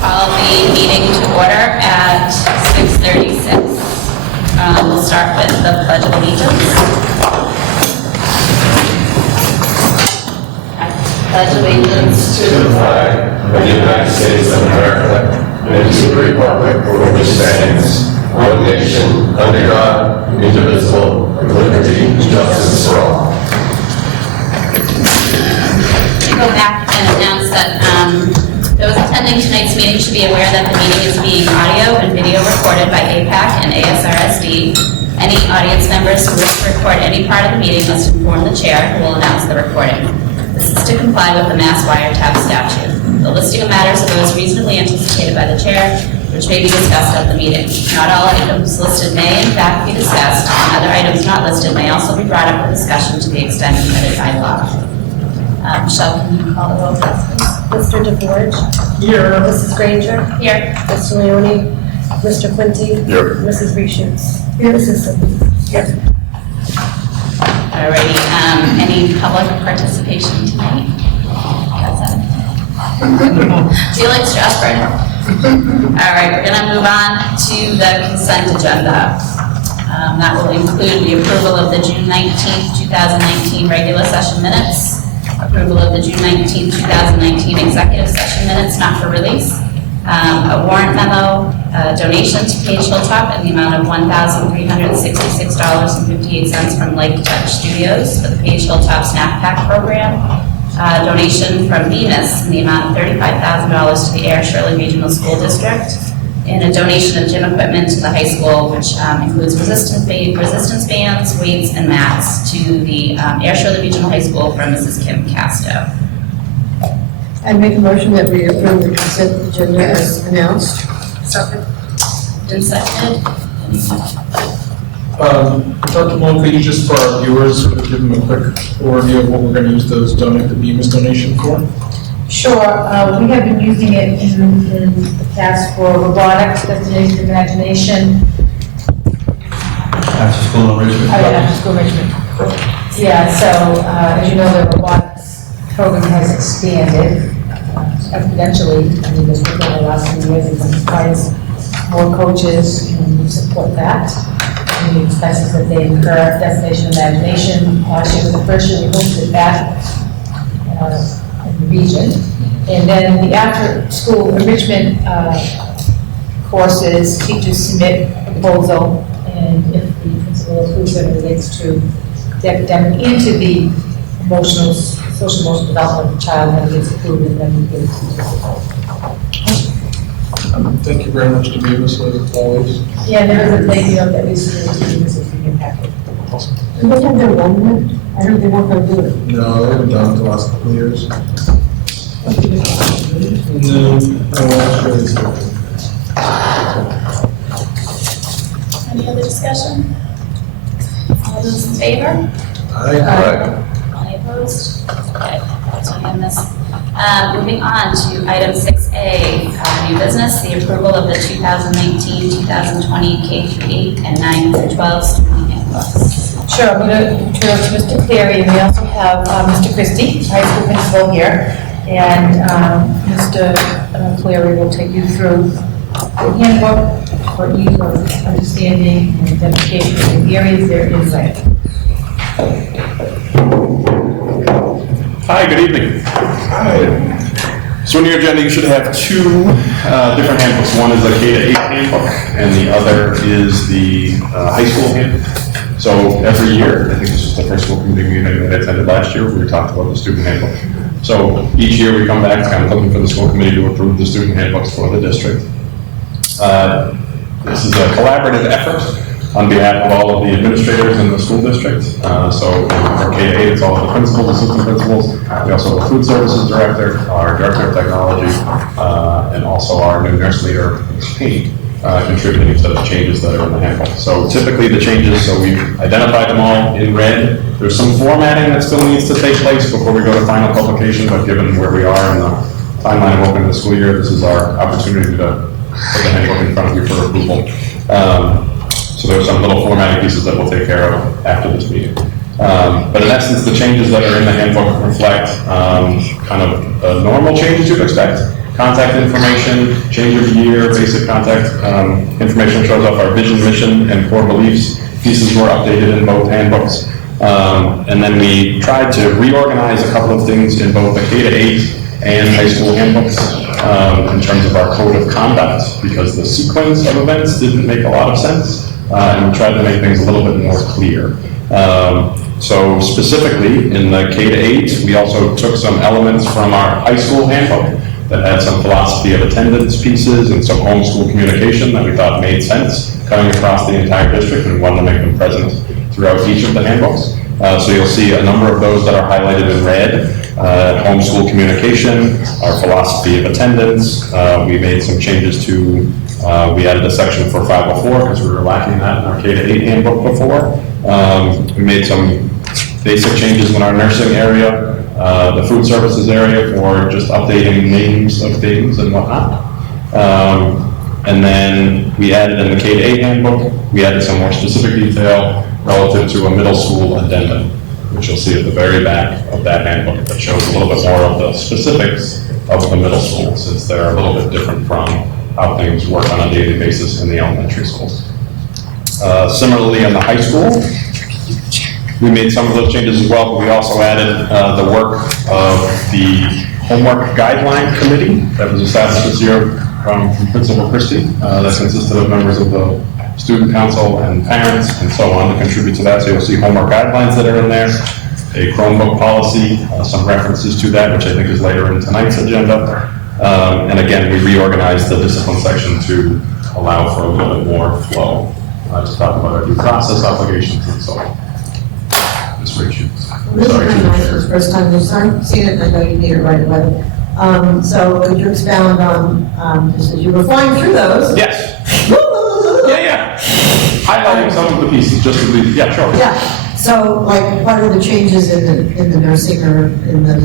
Call the meeting to order at 6:36. We'll start with the Pledge of Allegiance. I pledge allegiance to the flag of the United States of America and to the republic for which it stands, one nation, under God, indivisible, with liberty and justice for all. Go back and announce that those attending tonight's meeting should be aware that the meeting is being audio and video recorded by APAC and ASRSD. Any audience members who wish to record any part of the meeting must inform the chair, who will announce the recording. This is to comply with the Mass Wiretap statute. The listing of matters are those reasonably anticipated by the chair, which may be discussed at the meeting. Not all items listed may, in fact, be discussed, and other items not listed may also be brought up for discussion to the extent permitted by law. Michelle, can you call the roll, please? Mr. DeForge? Here. Mrs. Granger? Here. Mr. Leone? Mr. Quinty? Here. Mrs. Reshoots? Here. Mrs. Simmons? Here. Alrighty, any public participation tonight? Felix Strasburg. All right, we're gonna move on to the consent agenda. That will include the approval of the June 19th, 2019 regular session minutes, approval of the June 19th, 2019 executive session minutes not for release, a warrant memo, a donation to Page Hilltop in the amount of $1,366.58 from Lake Touch Studios for the Page Hilltop Snack Pack Program, a donation from Venus in the amount of $35,000 to the Air Shirley Regional School District, and a donation of gym equipment to the high school, which includes resistance bands, weights, and mats to the Air Shirley Regional High School from Mrs. Kim Casto. I make a motion that we approve the consent agenda as announced. Second. Been seconded. Dr. Moore, could you just, for our viewers, sort of give them a quick overview of what we're going to use the Bemis donation for? Sure. We have been using it in the past for robotics, destination of imagination. After school enrichment. After school enrichment. Yeah, so as you know, the robotics program has expanded exponentially. I mean, just within the last few years, it requires more coaches and we support that. And the expenses that they incur, destination of imagination. Last year was the first year we hosted that. In the region. And then the after-school enrichment courses, teachers submit a proposal, and if the principal approves it, it relates to the academic and to the emotional, social emotional development of the child, and it gets approved, and then we get it. Thank you very much to Bemis, as always. Yeah, there is a thank you note that we submitted to Bemis as being impacted. Awesome. Do they have their one minute? I don't think they're going to do it. No, they haven't done it the last couple of years. No, Any other discussion? All those in favor? Any opposed? Okay, that's unanimous. Moving on to item 6A, new business, the approval of the 2019-2020 K-8 and 9-12 student handbooks. Sure, I'm going to turn to Mr. Cleary, and we also have Mr. Christie, high school principal here. And Mr. Cleary will take you through the handbook for ease of understanding and identification of the areas there is. Hi, good evening. Hi. So in your agenda, you should have two different handbooks. One is the K-8 handbook, and the other is the high school handbook. So every year, I think this is the first school committee meeting that I attended last year, we talked about the student handbook. So each year we come back kind of looking for the school committee to approve the student handbooks for the district. This is a collaborative effort on behalf of all of the administrators in the school district. So for K-8, it's all of the principals, assistant principals. We also have the food services director, our director of technology, and also our new nurse leader, Kate, contributing to the changes that are in the handbook. So typically the changes, so we've identified them all in red. There's some formatting that still needs to take place before we go to final publication, but given where we are in the timeline of opening the school year, this is our opportunity to put the handbook in front of you for approval. So there's some little formatting pieces that we'll take care of after this meeting. But in essence, the changes that are in the handbook reflect kind of normal changes you'd expect. contact information, change of year, basic contact information shows off our vision, mission, and core beliefs. Pieces were updated in both handbooks. And then we tried to reorganize a couple of things in both the K-8 and high school handbooks in terms of our code of conduct, because the sequence of events didn't make a lot of sense, and we tried to make things a little bit more clear. So specifically, in the K-8, we also took some elements from our high school handbook that had some philosophy of attendance pieces and some homeschool communication that we thought made sense coming across the entire district, and wanted to make them present throughout each of the handbooks. So you'll see a number of those that are highlighted in red. Homeschool communication, our philosophy of attendance. We made some changes to, we added a section for 504 because we were lacking that in our K-8 handbook before. We made some basic changes in our nursing area, the food services area for just updating names of things and whatnot. And then we added in the K-8 handbook, we added some more specific detail relative to a middle school addendum, which you'll see at the very back of that handbook that shows a little bit more of the specifics of the middle school, since they're a little bit different from how things work on a daily basis in the elementary schools. Similarly, in the high school, we made some of those changes as well, but we also added the work of the homework guideline committee that was established this year from Principal Christie, that consisted of members of the student council and parents and so on to contribute to that. So you'll see homework guidelines that are in there, a Chromebook policy, some references to that, which I think is later in tonight's agenda. And again, we reorganized the discipline section to allow for a little bit more flow. To talk about our due process obligations and so on. Ms. Rachel. This is very nice, it's the first time you've seen it, I know you need it right away. So could you expound on, just as you were flying through those? Yes. Yeah. Highlighting some of the pieces, just to be, yeah, sure. Yeah, so like what are the changes in the nursing or in the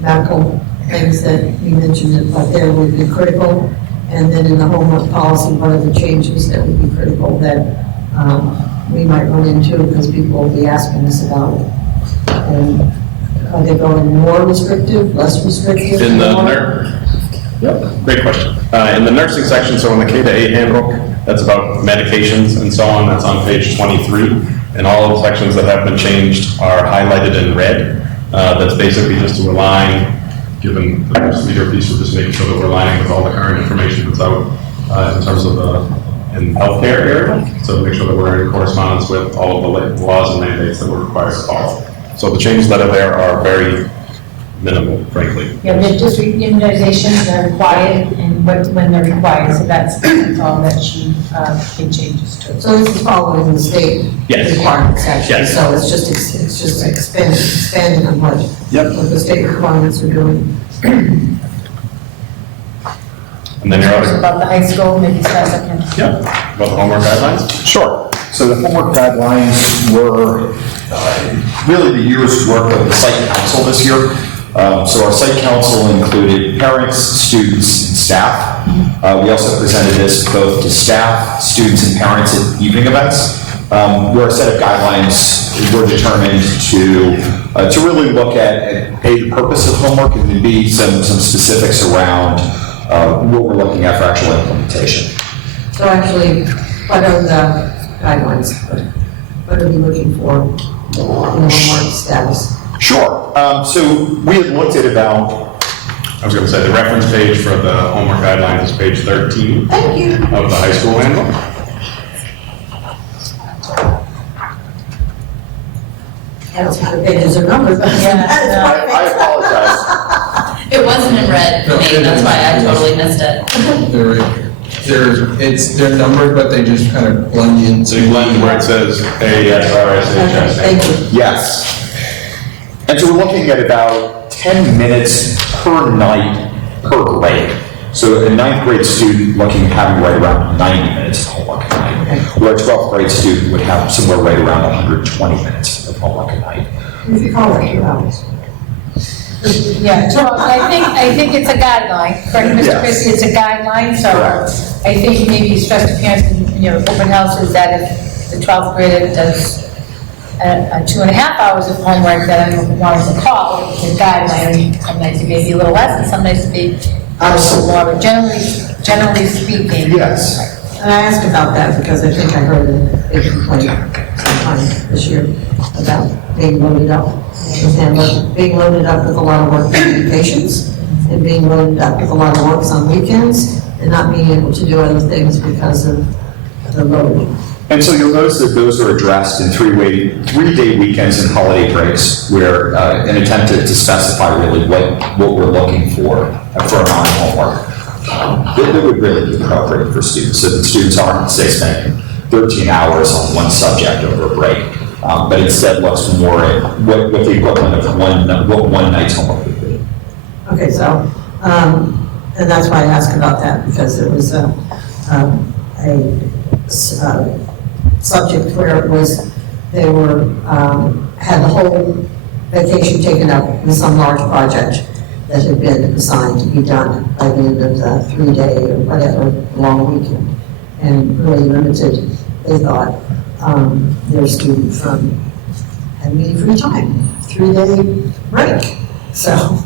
medical things that you mentioned that like there would be critical? And then in the homework policy, what are the changes that would be critical that we might run into because people will be asking us about it? And are they going more restrictive, less restrictive? In the great question. In the nursing section, so in the K-8 handbook, that's about medications and so on. That's on page 23. And all of the sections that have been changed are highlighted in red. That's basically just to align, given the nurse leader piece, we're just making sure that we're aligning with all the current information that's out in terms of the in healthcare area. So to make sure that we're in correspondence with all of the laws and mandates that we're required to follow. So the changes that are there are very minimal, frankly. Yeah, the district immunizations are required and when they're required, so that's all that she made changes to. So this is following the state Yes. requirements actually, Yes. so it's just expanding on what the state requirements are doing. And then you're Talks out. about the high school, maybe Spencer can. Yep. About the homework guidelines? Sure. So the homework guidelines were really the year's work of the site council this year. So our site council included parents, students, and staff. We also presented this both to staff, students, and parents at evening events, where a set of guidelines were determined to really look at A, the purpose of homework, and then B, some specifics around what we're looking at for actual implementation. So actually, what are the guidelines? What are we looking for in homework status? Sure. So we had looked at about, I was going to say the reference page for the homework guidelines is page 13 Thank you. of the high school handbook. I don't see the pages or numbers, but I apologize. It wasn't in red for me, that's why I totally missed it. They're numbered, but they just kind of blend in. So you blend where it says ASRSD. Thank you. Yes. And so we're looking at about 10 minutes per night per grade. So a 9th grade student having right around 90 minutes of homework a night, where a 12th grade student would have somewhere right around 120 minutes of homework a night. If you call it 2 hours. Yeah, so I think it's a guideline, correct, Mr. Yes. Christie, it's a guideline, so Correct. I think maybe stress to parents in, open houses that if the 12th grader does 2.5 hours of homework that I wanted to call the guideline. Some nights it may be a little less, and some nights it may be a little more, but generally speaking. Yes. And I asked about that because I think I heard a big complaint sometime this year about being loaded up. And being loaded up with a lot of work communications, and being loaded up with a lot of works on weekends, and not being able to do other things because of the load. And so you'll notice that those are addressed in three-day weekends and holiday breaks, where an attempt to specify really what we're looking for non-homework. That would really be appropriate for students, so that students aren't, say, spending 13 hours on one subject over a break, but instead looks more at what the equivalent of one night's homework would be. Okay, so, and that's why I asked about that, because it was a subject where it was, they were, had the whole vacation taken up with some large project that had been assigned to be done by the end of the 3-day or whatever long weekend, and really limited, they thought, their student from having any free time, 3-day break, so.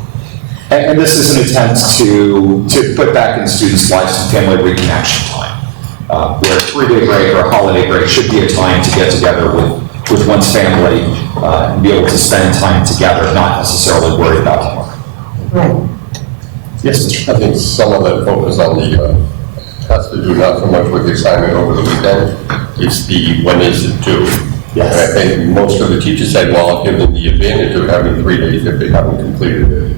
And this is an attempt to put back in students' lives some family reconnection time, where a 3-day break or a holiday break should be a time to get together with one's family and be able to spend time together, not necessarily worry about homework. Right. Yes, Mr. I think some of that focus on the, has to do not so much with the assignment over the weekend, it's the when is it due. Yes. And I think most of the teachers say, well, I'll give them the advantage of having 3 days if they haven't completed it.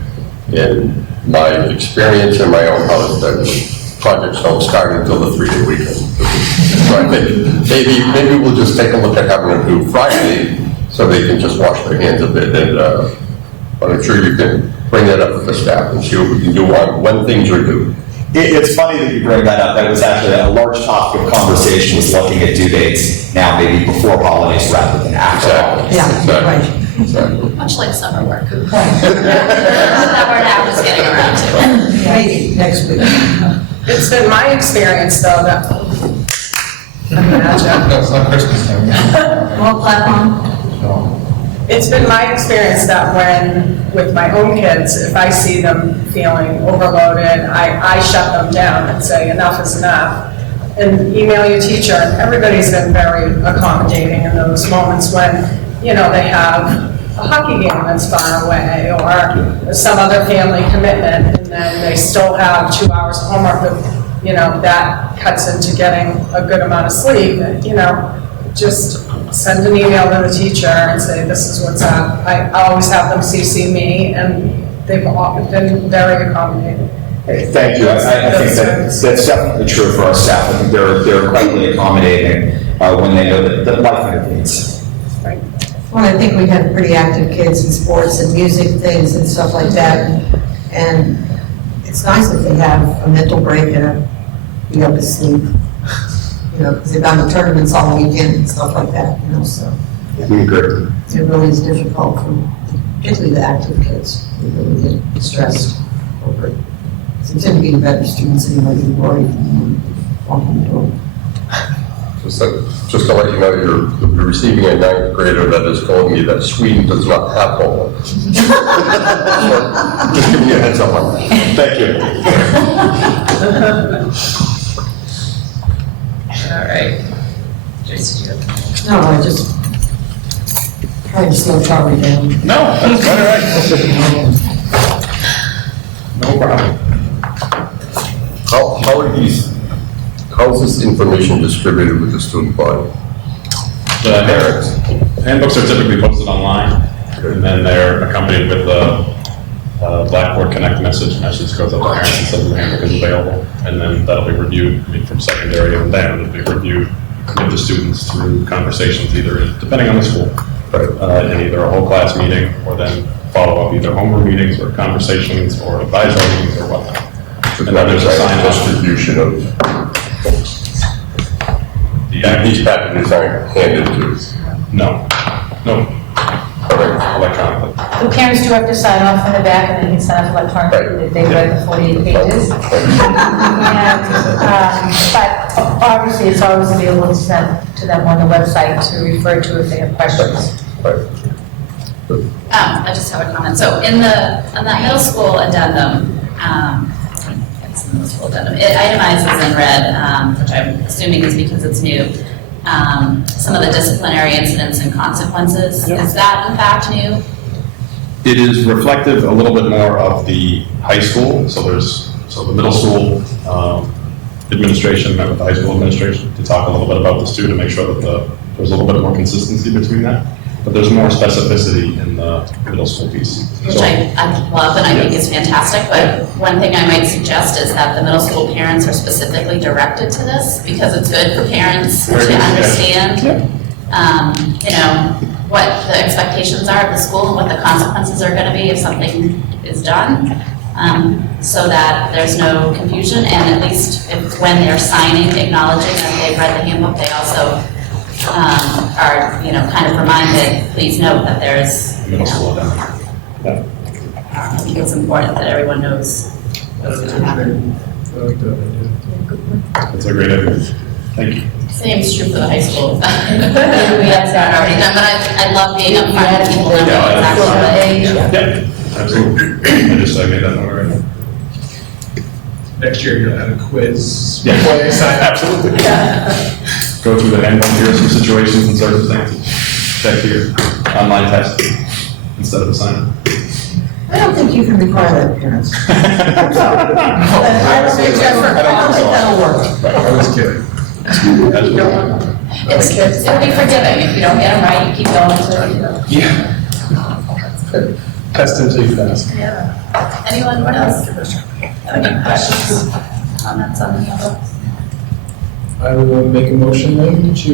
In my experience in my own house, that projects don't start until the 3-day weekend. So I think maybe we'll just take a look at having them do Friday so they can just wash their hands of it. And but I'm sure you can bring that up with the staff and see what we can do on when things are due. It's funny that you bring that up. That was actually a large topic of conversation, was looking at due dates now, maybe before holidays rather than after. Yeah, right. Exactly. Much like summer work. That we're now just getting around to. Maybe next week. It's been my experience, though, that, That's not Christmas time. Well, platform? it's been my experience that when, with my own kids, if I see them feeling overloaded, I shut them down and say, enough is enough. And email your teacher, and everybody's been very accommodating in those moments when, you know, they have a hockey game that's far away, or some other family commitment, and then they still have 2 hours of homework that, you know, that cuts into getting a good amount of sleep. And, you know, just send an email to the teacher and say, this is what's up. I always have them CC me, and they've often been very accommodating. Thank you. I think that's definitely true for our staff. I think they're incredibly accommodating when they know that life intervenes. Right. Well, I think we have pretty active kids in sports and music things and stuff like that. And it's nice that they have a mental break and be able to sleep. You know, because they've done the tournaments all weekend and stuff like that, you know, so. We agree. It really is difficult for particularly the active kids. They really get stressed over it. They tend to be better students anyway, you worry walking to them. Just to let you know, you're receiving a 9th grader that has told me that Sweden does not have homework. So, just giving you a heads up on that. Thank you. All right. Joyce, did you have- No, I just trying to slow Charlie down. No, that's quite all right. No problem. How is this information distributed with the student body? The handbooks are typically posted online, and then they're accompanied with a Blackboard Connect message. Message goes up to parents and says the handbook is available, and then that'll be reviewed. I mean, from secondary and down, it'll be reviewed with the students through conversations, either depending on the school, in either a whole class meeting, or then follow up either homeroom meetings or conversations or advisory meetings or whatnot. And then there's a sign distribution of books. These packages aren't handed to us. No, electronically. The parents do have to sign off in the back, and they can sign off electronically that they read the 48 pages. But obviously, it's always available to them on the website to refer to if they have questions. I just have a comment. So on that middle school addendum, it's the middle school addendum, it itemizes in red, which I'm assuming is because it's new, some of the disciplinary incidents and consequences. Yep. Is that in fact new? It is reflective a little bit more of the high school, so the middle school administration met with the high school administration to talk a little bit about this too, to make sure that there's a little bit more consistency between that. But there's more specificity in the middle school piece. Which So- I love and I think is fantastic, but one thing I might suggest is that the middle school parents are specifically directed to this because it's good for parents to understand, you know, what the expectations are of the school and what the consequences are gonna be if something is done, so that there's no confusion, and at least if, when they're signing, acknowledging that they've read the handbook, they also are, you know, kind of reminded, please note that there's, you Middle know, school then. Yeah. I think it's important that everyone knows what's gonna happen. I like that idea. That's a great idea. Thank you. Same is true for the high school. We have that already done, but I love being upfront and people know exactly what. Yeah, absolutely. I made that note right now. Next year, you'll have a quiz. Yeah. Before they sign up. Absolutely. Go through the handbook, here are some situations and circumstances. Check here, online test instead of a sign. I don't think you can require that, parents. I'm sorry. I don't think that'll work. I was kidding. It'll be forgiving if you don't get them right, you keep going to, you know. Yeah. Test until you pass. Yeah. Anyone, what else? Any questions, comments on the handbook? I will make a motion then to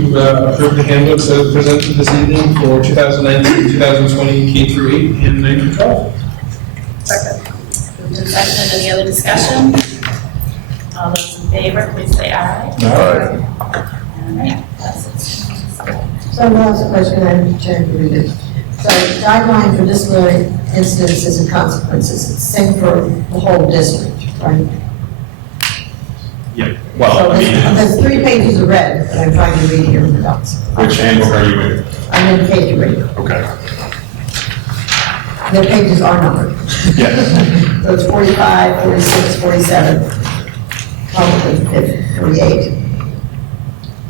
approve the handbooks as presented this evening for 2019-2020 K through 8 and 9 through 12. Second. Moved and seconded, any other discussion? All those in favor, please say aye. All right, passes. So last question, I'm trying to read it. So guideline for disciplinary incidents and consequences, it's same for the whole district, right? Yeah, So well, I mean, there's 3 pages of red that I'm trying to read here in the docs. which handbook are you in? I'm in page 3. Okay. The pages are numbered. Yeah. So it's 45, 46, 47, probably 50, 48.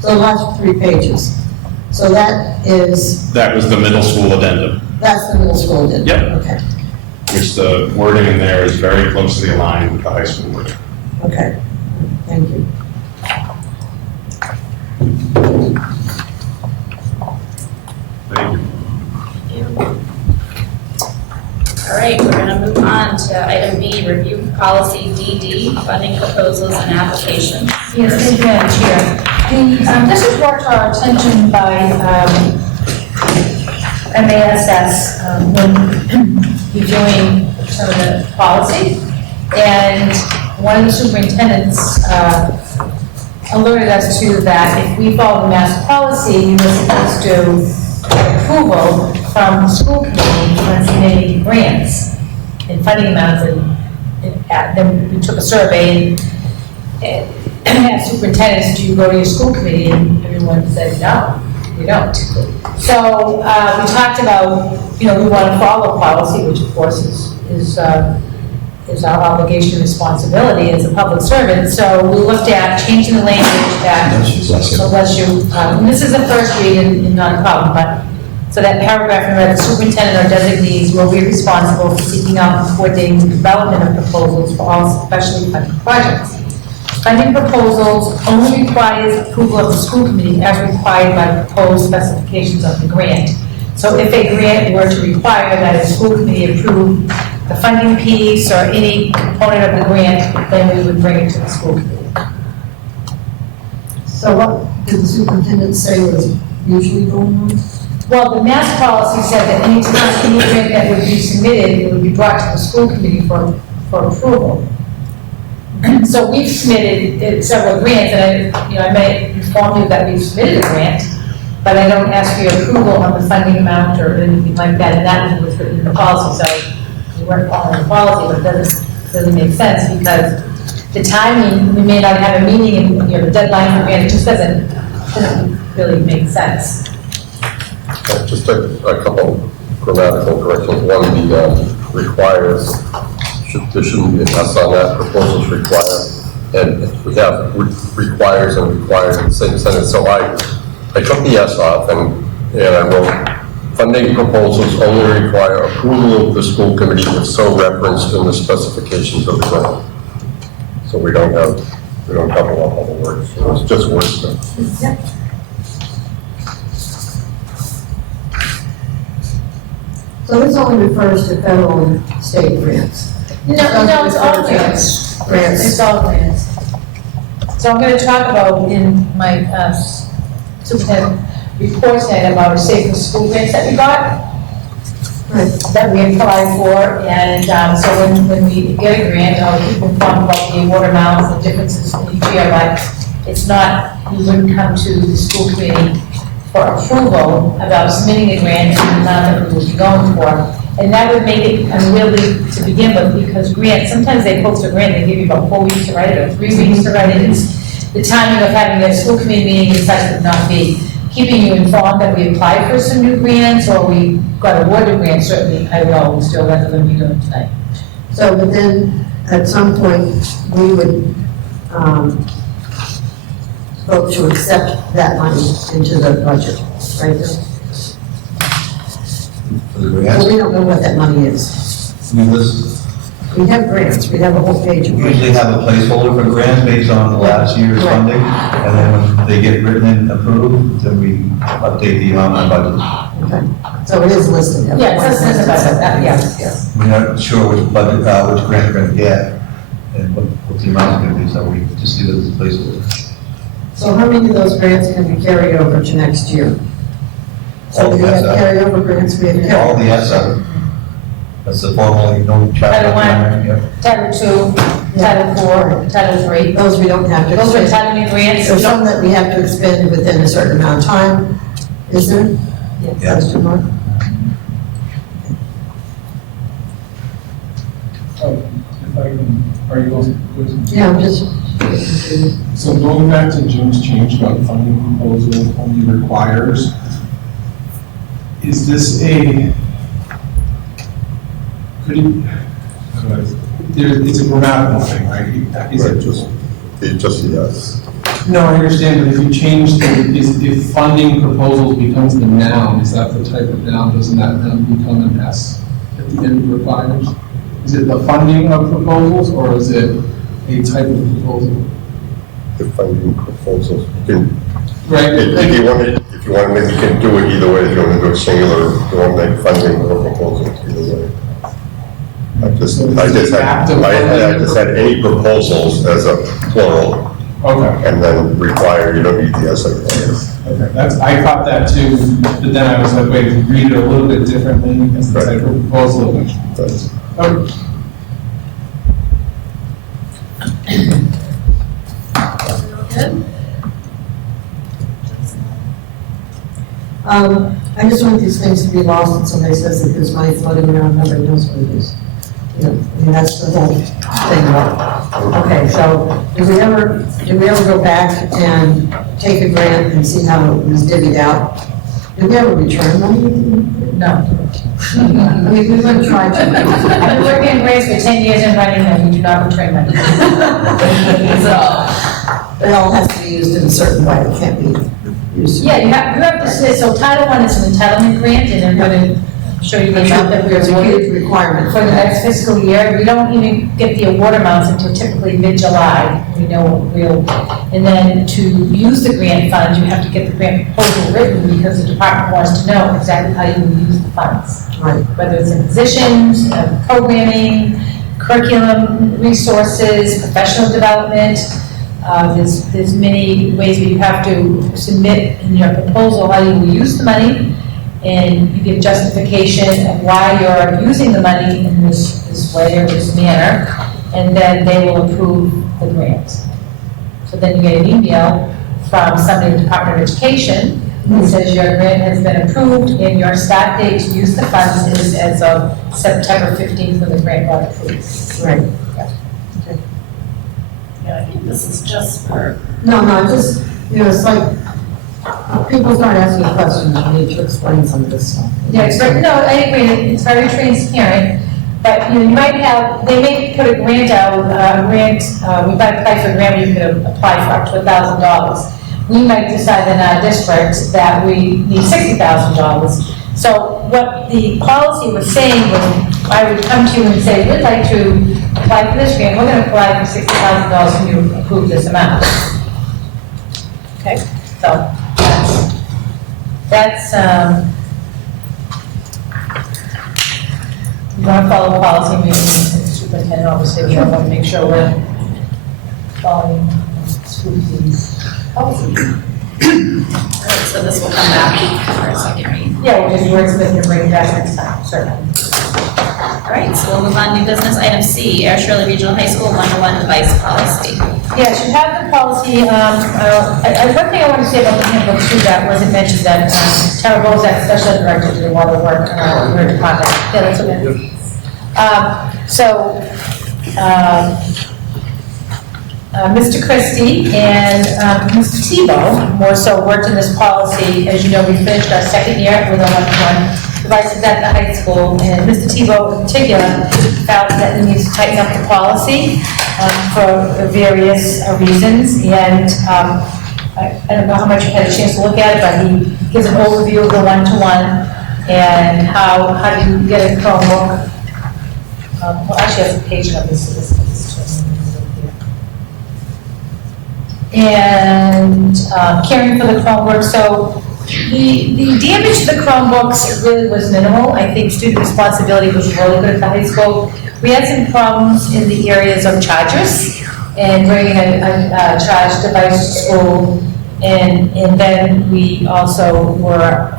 So the last 3 pages. So that is, That was the middle school addendum, that's the middle school, did Yep. Okay, which the wording in there is very closely aligned with the high school wording. okay. Thank you. Thank you. All right, we're gonna move on to item B, review policy DD, funding proposals and applications. Yes, thank you, Madam Chair. This was brought to our attention by MASS when reviewing some of the policy. And one of the superintendents alerted us to that if we follow the mass policy, we were supposed to get approval from the school committee on submitting grants and funding amounts. And then we took a survey and asked superintendents, do you go to your school committee? And everyone said, no, we don't. So we talked about, you know, we want to follow policy, which of course is our obligation and responsibility as a public servant. So we looked at changing the language that, unless you, and this is the first read and not a problem, but, so that paragraph in red, the superintendent or designees will be responsible for seeking out and coordinating the development of proposals for all specially funded projects. Funding proposals only requires approval of the school committee as required by proposed specifications of the grant. So if a grant were to require that a school committee approve the funding piece or any component of the grant, then we would bring it to the school committee. So what did the superintendent say was usually going on? Well, the mass policy said that any time, any grant that would be submitted, it would be brought to the school committee for approval. So we've submitted several grants, and I may inform you that we've submitted a grant, but I don't ask for your approval on the funding amount or anything like that, and that was written in the policy, so we weren't following the policy, but it doesn't make sense, because the timing, we may not have a meeting, and, you know, the deadline for grant, it just doesn't really make sense. Just a couple grammatical corrections. One, the requires, there shouldn't be an S on that, proposals require. And we have requires and required in the same sentence. So I took the S off and I wrote, funding proposals only require approval of the school committee if so referenced in the specifications of the grant. So we don't double up all the words. So it's just wordsmith. Yeah. So this only refers to federal and state grants. No, it's all grants. Grants. It's all grants. So I'm gonna talk about in my superintendent report tonight about a safer school grants that we got, Right. that we applied for, and so when we get a grant, I'll keep informed about the award amounts, the differences in each year, but it's not, you wouldn't come to the school committee for approval about submitting a grant and the amount that we would be going for. And that would make it unwieldy to begin with, because grants, sometimes they post a grant, they give you about 4 weeks to write it, or 3 weeks to write it. It's the timing of having a school committee meeting and such would not be. Keeping you informed that we applied for some new grants, or we got awarded grants, certainly I would always do, rather than be doing tonight. So, but then, at some point, we would, vote to accept that money into the budget, right? For the So grants, we don't know what that money is. We have grants, we have a whole page of we usually grants. have a placeholder for grants based on the last year's Right. funding, and then when they get written and approved, then we update the amount on budget. Okay, so it is listed. Yeah, it says about that, yes. We're not sure which budget, which grant we're gonna get, and what the amount's gonna be, so we just do it as a placeholder. So how many of those grants can we carry over to next year? So All we the have ESSA. carryover grants, we have All carry. the ESSA, that's the formal, chapter. Title I. Yeah. Title II, Title IV, Title III. Those we don't have to. Those are expend. entitlement grants. There's some that we have to expend within a certain amount of time, is there? Yes. Question mark? If I can, are you going to? Yeah, I'm just. So going back to Jim's change about funding proposal only requires, is this it's a grammatical thing, right? Is it just? It's just yes. No, I understand, but if you change if funding proposals becomes the noun, is that the type of noun, doesn't that then become an S at the end of requires? Is it the funding of proposals, or is it a type of proposal? The funding proposals, you can, Right. if you want to make, you can do it either way. If you want to do it singular, you want to make funding or proposals either way. I just had any proposals as a plural, Okay. and then require, you don't need the S at Okay, I caught that too, but then I was like, wait, read it a little bit differently as the type of proposal, which. That's- Okay. Good? I just want these things to be lost and somebody says that there's money floating around, nobody knows what it is. You know, I mean, that's the whole thing about, okay, so do we ever go back and take a grant and see how it was divvied out? Did we ever return money? No. We wouldn't try to. I've been working in grants for 10 years and running them, we do not return money. It all has to be used in a certain way, it can't be used. Yeah, you have to say, so Title I is an entitlement grant, and I'm going to show you the amount that we're There's a awarded huge requirement for the next fiscal year. We don't even get the award amounts until typically mid-July, we know what we'll, and then to use the grant funds, you have to get the grant proposal written, because the department wants to know exactly how you will use the funds. Right. Whether it's in positions, programming, curriculum, resources, professional development. There's many ways that you have to submit in your proposal how you will use the money, and you give justification of why you're using the money in this way or this manner, and then they will approve the grant. So then you get an email from somebody in the Department of Education that says your grant has been approved, and your start date to use the funds is as of September 15th when the grant got approved. Right. Yeah, I think this is just for. No, just, you know, it's like, People start asking questions, I need to explain some of this stuff. Yeah, it's very, no, I agree, it's very transparent, but, you know, you might have, they may put a grant out, we might apply for a grant, where you could apply for up to $1,000. We might decide in our district that we need $60,000. So what the policy was saying was, I would come to you and say, we'd like to apply for this grant, we're gonna apply for $60,000, and you approve this amount. Okay, so that's, you want to follow policy meetings, and superintendent, obviously, we want to make sure we're following school committee's policy. So this will come back for a second read. Yeah, we'll just wordsmith and bring it back next time, certainly. All right, so we'll move on to new business. Item C, Air Shirley Regional High School one-to-one device policy. Yes, you have the policy, one thing I want to say about the handbook too, that wasn't mentioned, that Tara Bozak, special ed director, did a lot of work in her department. Yeah, that's okay. Mr. Christie and Mr. Tebow more so worked in this policy. As you know, we finished our second year with a one-to-one devices at the high school, and Mr. Tebow in particular felt that we need to tighten up the policy for various reasons, and I don't know how much you had a chance to look at it, but he gives an overview of the one-to-one and how do you get a Chromebook. Well, actually, that's a page number. And caring for the Chromebook. So the damage to the Chromebooks really was minimal. I think student responsibility was really good at the high school. We had some problems in the areas of chargers and bringing a charged device to school. And then we also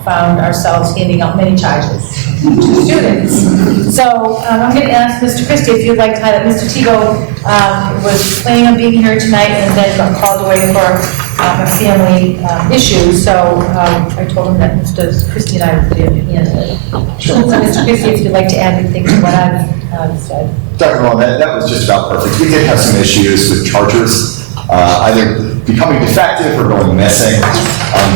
found ourselves handing out many charges to students. So I'm going to ask Mr. Christie if you'd like to highlight. Mr. Tebow was planning on being here tonight and then got called away for a family issue. So I told him that Mr. Christie and I would be able to handle it. So Mr. Christie, if you'd like to add anything to what I've said. Dr. Ron, that was just about perfect. We did have some issues with chargers, either becoming defective or going missing.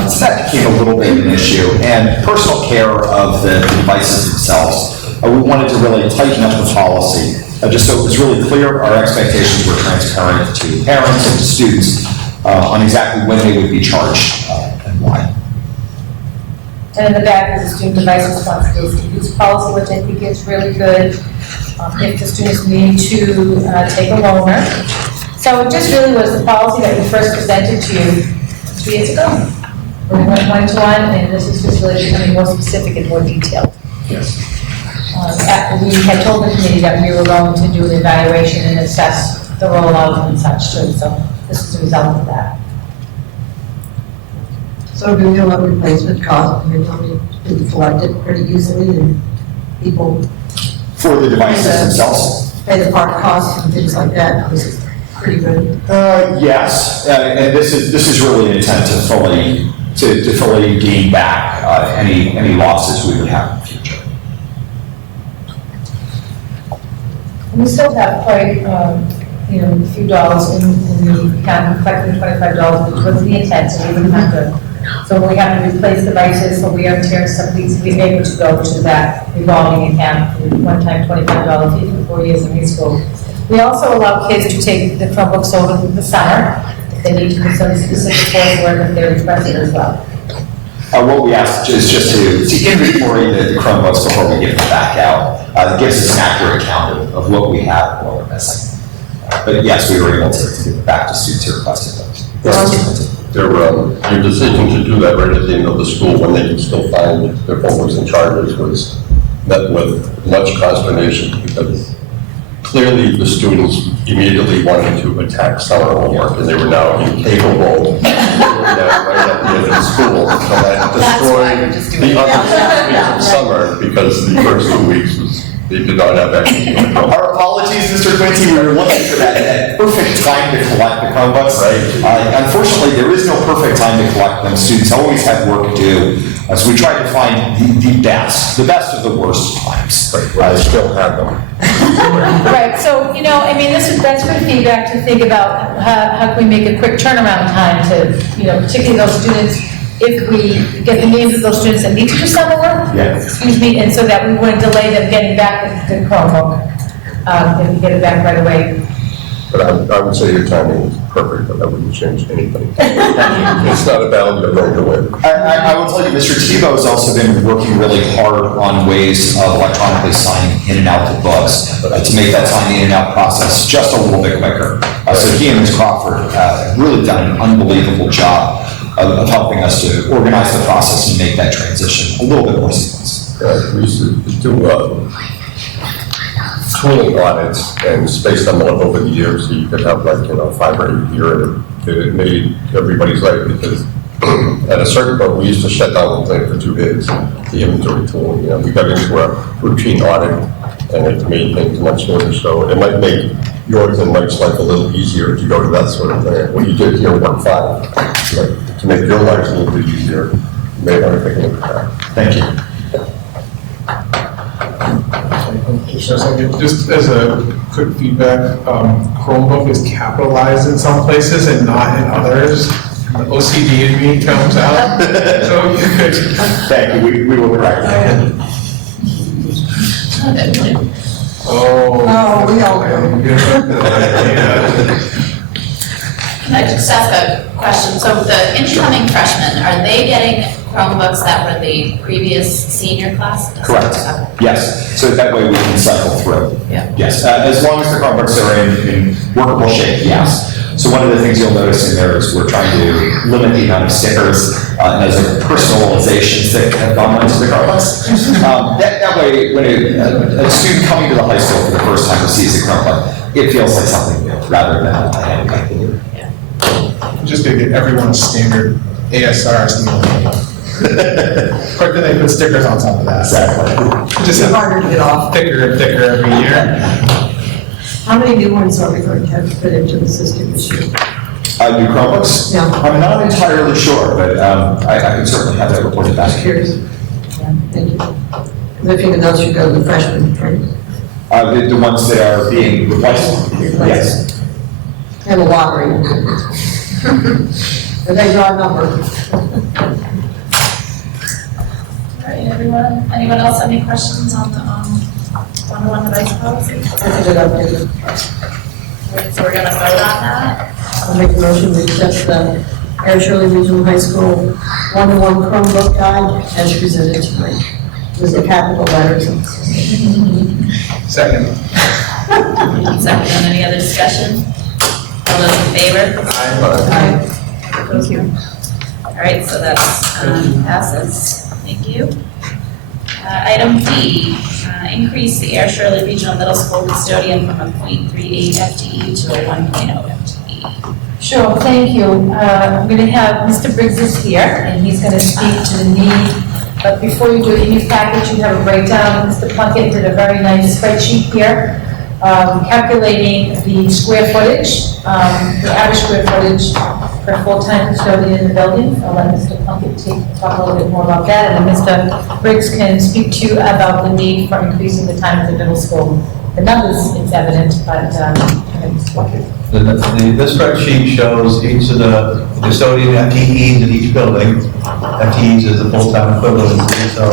So that became a little bit of an issue. And personal care of the devices themselves, we wanted to really tighten up the policy, just so it was really clear. Our expectations were transparent to parents and to students on exactly when they would be charged and why. And in the back is the student device responsibility use policy, which I think is really good if the students need to take a loaner. So it just really was the policy that we first presented to you 3 years ago. We went one-to-one, and this is just really becoming more specific and more detailed. Yes. We had told the committee that we were going to do an evaluation and assess the rollout and such too, so this is a result of that. So do you know what replacement cost, I mean, how many people collect it pretty easily and people For the devices themselves? pay the part costs and things like that, this is pretty good. Yes, and this is really an intent to fully gain back any losses we would have in the future. We still have quite, a few dollars in the account, we collected $25, which was the intent, so we wouldn't have to. So we have to replace devices for wear and tear, some weeks we're able to go to that revolving account, one time $25 fee for 4 years in high school. We also allow kids to take the Chromebooks over the summer, if they need to do some specific coursework if they're requested as well. What we ask is just to inventory the Chromebooks before we give them back out. It gives us an accurate count of what we have and what we're missing. But yes, we were able to give it back to students who requested those. Your decision to do that right at the end of the school when they can still find their Chromebooks and chargers was met with much consternation because clearly the students immediately wanted to attack summer homework and they were now incapable of doing that right at the end of the school. So that destroyed the other 6 weeks of summer because the first 2 weeks they did not have access to the Chromebook. Our apologies, Mr. Quincy, we were looking for that perfect time to collect the Chromebooks. Right. Unfortunately, there is no perfect time to collect them. Students always have work to do. So we try to find the best of the worst times. I still have them. Right, so, that's good feedback to think about how can we make a quick turnaround time to, particularly those students if we get the names of those students that need to do summer work, Yeah. excuse me, and so that we wouldn't delay them getting back the Chromebook, if we get it back right away. But I would say your timing is perfect, but I wouldn't change anything. It's not a battle you're going to win. I will tell you, Mr. Tebow has also been working really hard on ways of electronically signing in and out the books to make that sign in and out process just a little bit quicker. So he and Ms. Crawford have really done an unbelievable job of helping us to organize the process and make that transition a little bit more seamless. We used to do tooling audits and space them out over the years, so you could have 5 or 8 year, and it made everybody's life, because at a certain point, we used to shut down the plant for 2 days, the inventory tooling. We got into a routine audit, and it made things much smoother, so it might make yours and Mike's life a little easier to go to that sort of thing. What you did here worked fine, but to make your lives a little bit easier, you may want to take a look at that. Thank you. Just as a quick feedback, Chromebook is capitalized in some places and not in others. The OCD in me comes out. So you could. Thank you, we will correct that. Oh, we all do. Can I just ask a question? So the incoming freshmen, are they getting Chromebooks that were the previous senior class? Correct. Okay. Yes, so that way we can cycle through. Yeah. Yes, as long as the Chromebooks are in workable shape, yes. So one of the things you'll notice in there is we're trying to limit the amount of stickers and those are personalizations that have gone into the Chromebooks. That way, when a student coming to the high school for the first time receives a Chromebook, it feels like something new rather than a handicap. Just to get everyone's standard ASRSD. Quick, then they put stickers on top of that. Exactly. Just It's harder to get off. thicker and thicker every year. How many new ones are we going to have to put into the system this year? New Chromebooks? Yeah. I'm not entirely sure, but I can certainly have that reported back. Just curious. Yeah, thank you. Because I figured those should go to the freshmen, right? The ones that are being replaced? Yes. Have a lottery. But they draw a number. All right, everyone. Anyone else have any questions on the one-to-one device policy? That's a good update. So we're gonna vote on that. I'll make a motion to accept the Air Shirley Regional High School one-to-one Chromebook guide as presented tonight. With the capital letters. Second. Second, any other discussion? All those in favor? Aye. Thank you. All right, so that's passes. Thank you. Item D, increase the Air Shirley Regional Middle School custodian from a .38 FTE to a 1.0 FTE. Sure, thank you. I'm going to have Mr. Briggs is here, and he's going to speak to the need. But before you do it, in your package, you have a breakdown. Mr. Plunkett did a very nice spreadsheet here, calculating the square footage, the average square footage for full-time custodian in the building. I'll let Mr. Plunkett talk a little bit more about that, and then Mr. Briggs can speak to you about the need for increasing the time at the middle school. The numbers, it's evident, but The spreadsheet shows each of the custodian FTEs in each building. FTEs is the full-time equivalency, so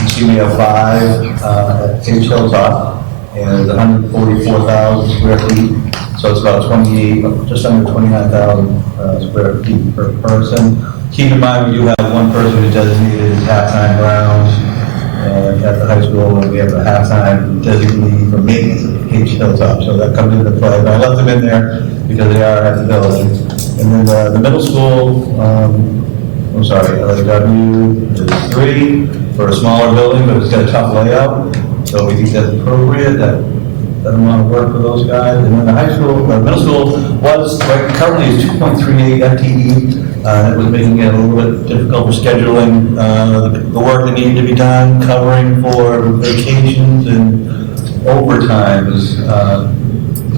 you see we have 5 at Cage Hilltop, and 144,000 square feet, so it's about 28, just under 29,000 square feet per person. Keep in mind, we do have one person who's designated as halftime grounds at the high school, and we have a halftime designee for maintenance at Cage Hilltop, so that comes into play. But I left them in there because they are at the building. And then the middle school, LAW is 3 for a smaller building, but it's got a tough layout, so we think that's appropriate. That doesn't want to work for those guys. And then the middle school was currently is 2.38 FTE. It was making it a little bit difficult for scheduling the work that needed to be done, covering for vacations and overtimes,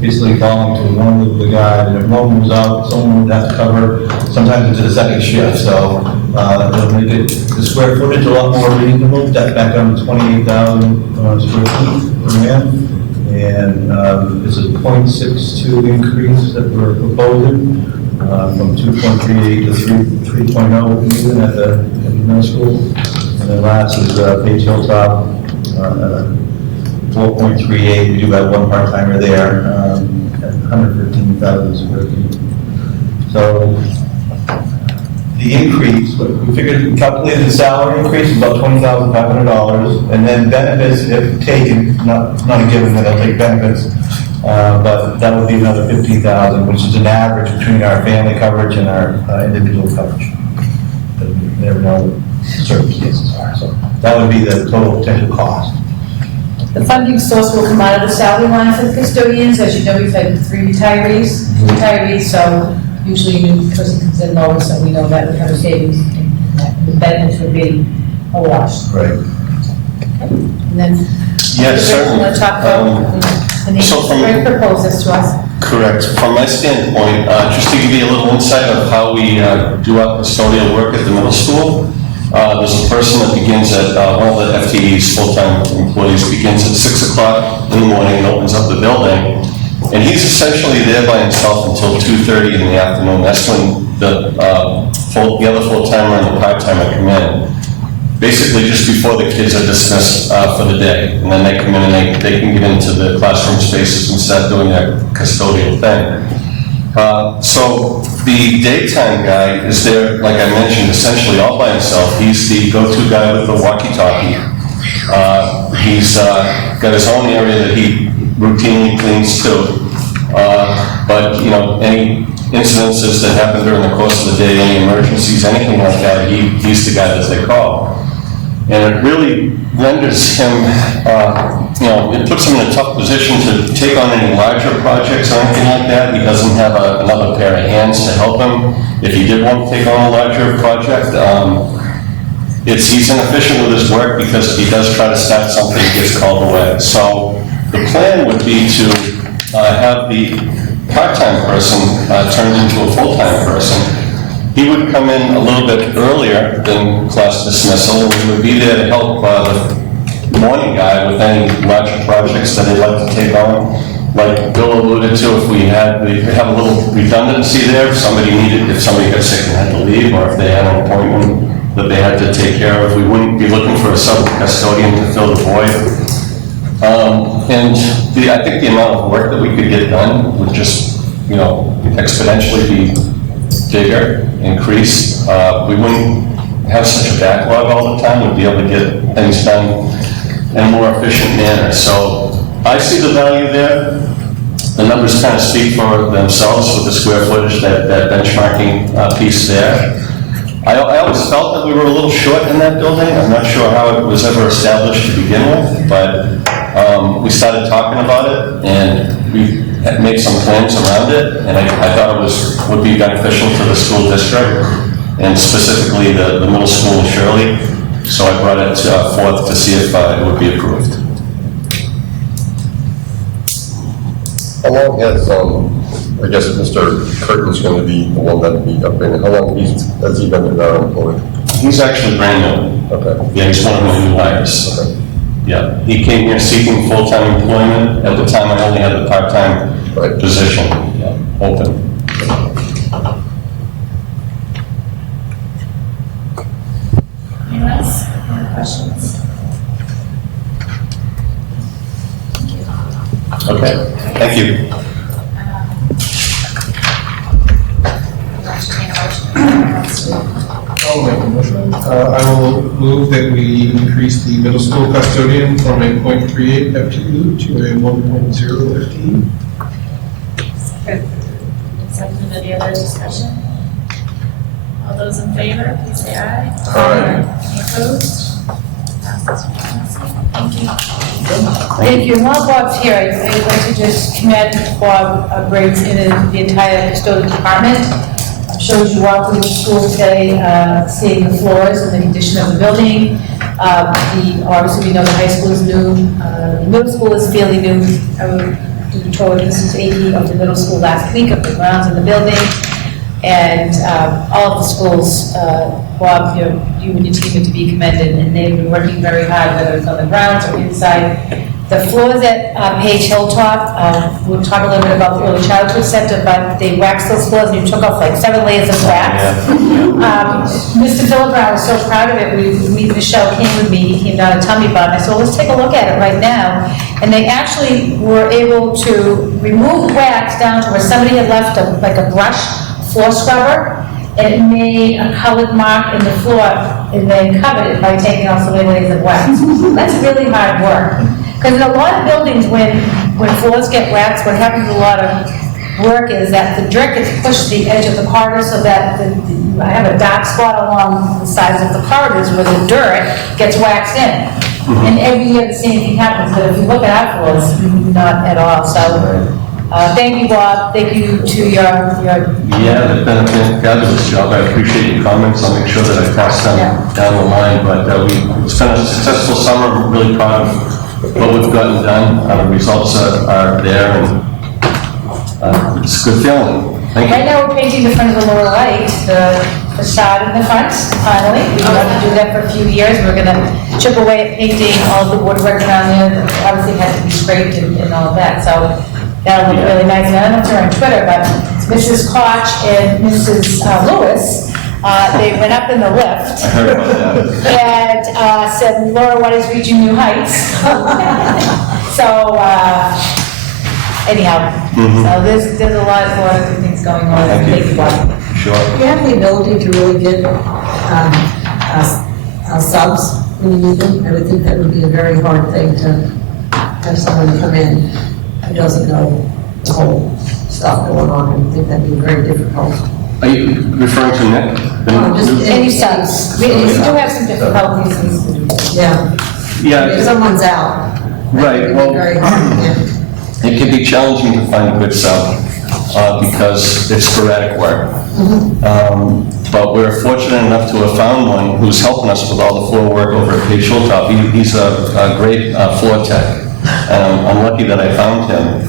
basically falling to one of the guys. And if one was out, someone would have to cover, sometimes into the second shift. So it'll make it, the square footage a lot more reasonable, back down to 28,000 square feet per man. And it's a 0.62 increase that we're proposing. from 2.38 to 3.0 even at the middle school. And then last is Page Hilltop, 4.38, we do have one part-timer there, at 115,000 square feet. So the increase, we figured, calculated the salary increase is about $20,500, and then benefits, if taken, not a given that they'll take benefits, but that would be another $15,000, which is an average between our family coverage and our individual coverage. But we never know what circumstances are, so that would be the total potential cost. The funding source will come out of the salary line for the custodians. As you know, we've had 3 retirees, so usually a new person comes in lower, so we know that we have a savings in that. The benefits would be a wash. Right. And then, Yes, certainly. want to talk about the name So from- Greg proposed this to us. Correct. From my standpoint, just to give you a little insight of how we do our custodial work at the middle school, there's a person that begins at, one of the FTE's full-time employees begins at 6 o'clock in the morning and opens up the building. And he's essentially there by himself until 2:30 in the afternoon. That's when the other full-timer and the part-timer come in. Basically just before the kids are dismissed for the day. And then they come in and they can get into the classroom spaces and start doing their custodial thing. So the daytime guy is there, like I mentioned, essentially all by himself. He's the go-to guy with the walkie-talkie. He's got his own area that he routinely cleans too. But, you know, any incidences that happen during the course of the day, any emergencies, anything like that, he's the guy that they call. And it really renders him, you know, it puts him in a tough position to take on any larger projects or anything like that. He doesn't have another pair of hands to help him if he did want to take on a larger project. He's inefficient with his work because he does try to start something and gets called away. So the plan would be to have the part-time person turned into a full-time person. He would come in a little bit earlier than class dismissal, and he would be there to help the morning guy with any larger projects that they'd like to take on. Like Bill alluded to, if we have a little redundancy there, if somebody got sick and had to leave, or if they had an appointment that they had to take care of, we wouldn't be looking for a sub-custodian to fill the void. I think the amount of work that we could get done would just, you know, exponentially be bigger, increase. We wouldn't have such a backlog all the time. We'd be able to get things done in a more efficient manner. So I see the value there. The numbers kind of speak for themselves with the square footage, that benchmarking piece there. I always felt that we were a little short in that building. I'm not sure how it was ever established to begin with, but we started talking about it, and we had made some plans around it, and I thought it would be beneficial to the school district, and specifically the middle school in Shirley. So I brought it forth to see if it would be approved. How long has, I guess Mr. Curtin's going to be the one that will be up in, how long has he been employed? He's actually brand new. Okay. Yeah, he's one of my new hires. Okay. Yeah, he came here seeking full-time employment. At the time, I only had the part-time position open. Anyone else? Any questions? Okay, thank you. I'll make a motion. I will move that we increase the middle school custodian from a 0.38 FTE to a 1.0 FTE. Second, any other discussion? All those in favor, please say aye. Aye. Any opposed? Passes unanimously. Thank you. Thank you. While Bob's here, I'd like to just commend Bob Briggs and the entire custodial department. I'm sure you walked through the school today, seeing the floors and the condition of the building. Obviously, we know the high school is new. The middle school is fairly new. I was told this is AD of the middle school last week of the grounds in the building. And all of the schools, Bob, you and your team are to be commended, and they've been working very hard, whether it's on the grounds or inside. The floors at Page Hilltop, we'll talk a little bit about the early childhood center, but they waxed those floors and you took off like 7 layers of wax. Mr. Philibrow was so proud of it. Michelle came with me, he came down to tell me about it. I said, well, let's take a look at it right now. And they actually were able to remove wax down to where somebody had left like a brush floor scrubber, and it made a colored mark in the floor, and then covered it by taking off so many layers of wax. That's really hard work. Because in a lot of buildings, when floors get waxed, what happens in a lot of work is that the dirt gets pushed to the edge of the corridor so that I have a dark spot along the sides of the corridors where the dirt gets waxed in. And every year the same thing happens, but if you look at our floors, not at all. So thank you, Bob. Thank you to your Yeah, they've done a fabulous job. I appreciate your comments. I'll make sure that I pass them down the line. But it's been a successful summer. I'm really proud of what we've gotten done. The results are there, and it's a good feeling. Thank you. Right now, we're painting the front of the lower light, the facade in the front, finally. We've been able to do that for a few years. We're going to chip away at painting all the woodwork around there. Obviously, it has to be scraped and all of that. So that'll look really nice. And I don't know if they're on Twitter, but Mrs. Koch and Mrs. Lewis, they went up in the lift. I heard about that. And said, Laura, what is reaching new heights? So, anyhow, so there's a lot of good things going on. Thank you. Sure. Do you have the ability to really get subs when you need them? I would think that would be a very hard thing to have someone come in who doesn't know the whole stuff going on. I would think that'd be very difficult. Are you referring to Nick? Any subs. We do have some difficulties. Yeah. Yeah. If someone's out. Right, It would well, be very hard, yeah. it can be challenging to find a good sub because it's sporadic work. But we're fortunate enough to have found one who's helping us with all the floor work over at Page Hilltop. He's a great floor tech, and I'm lucky that I found him.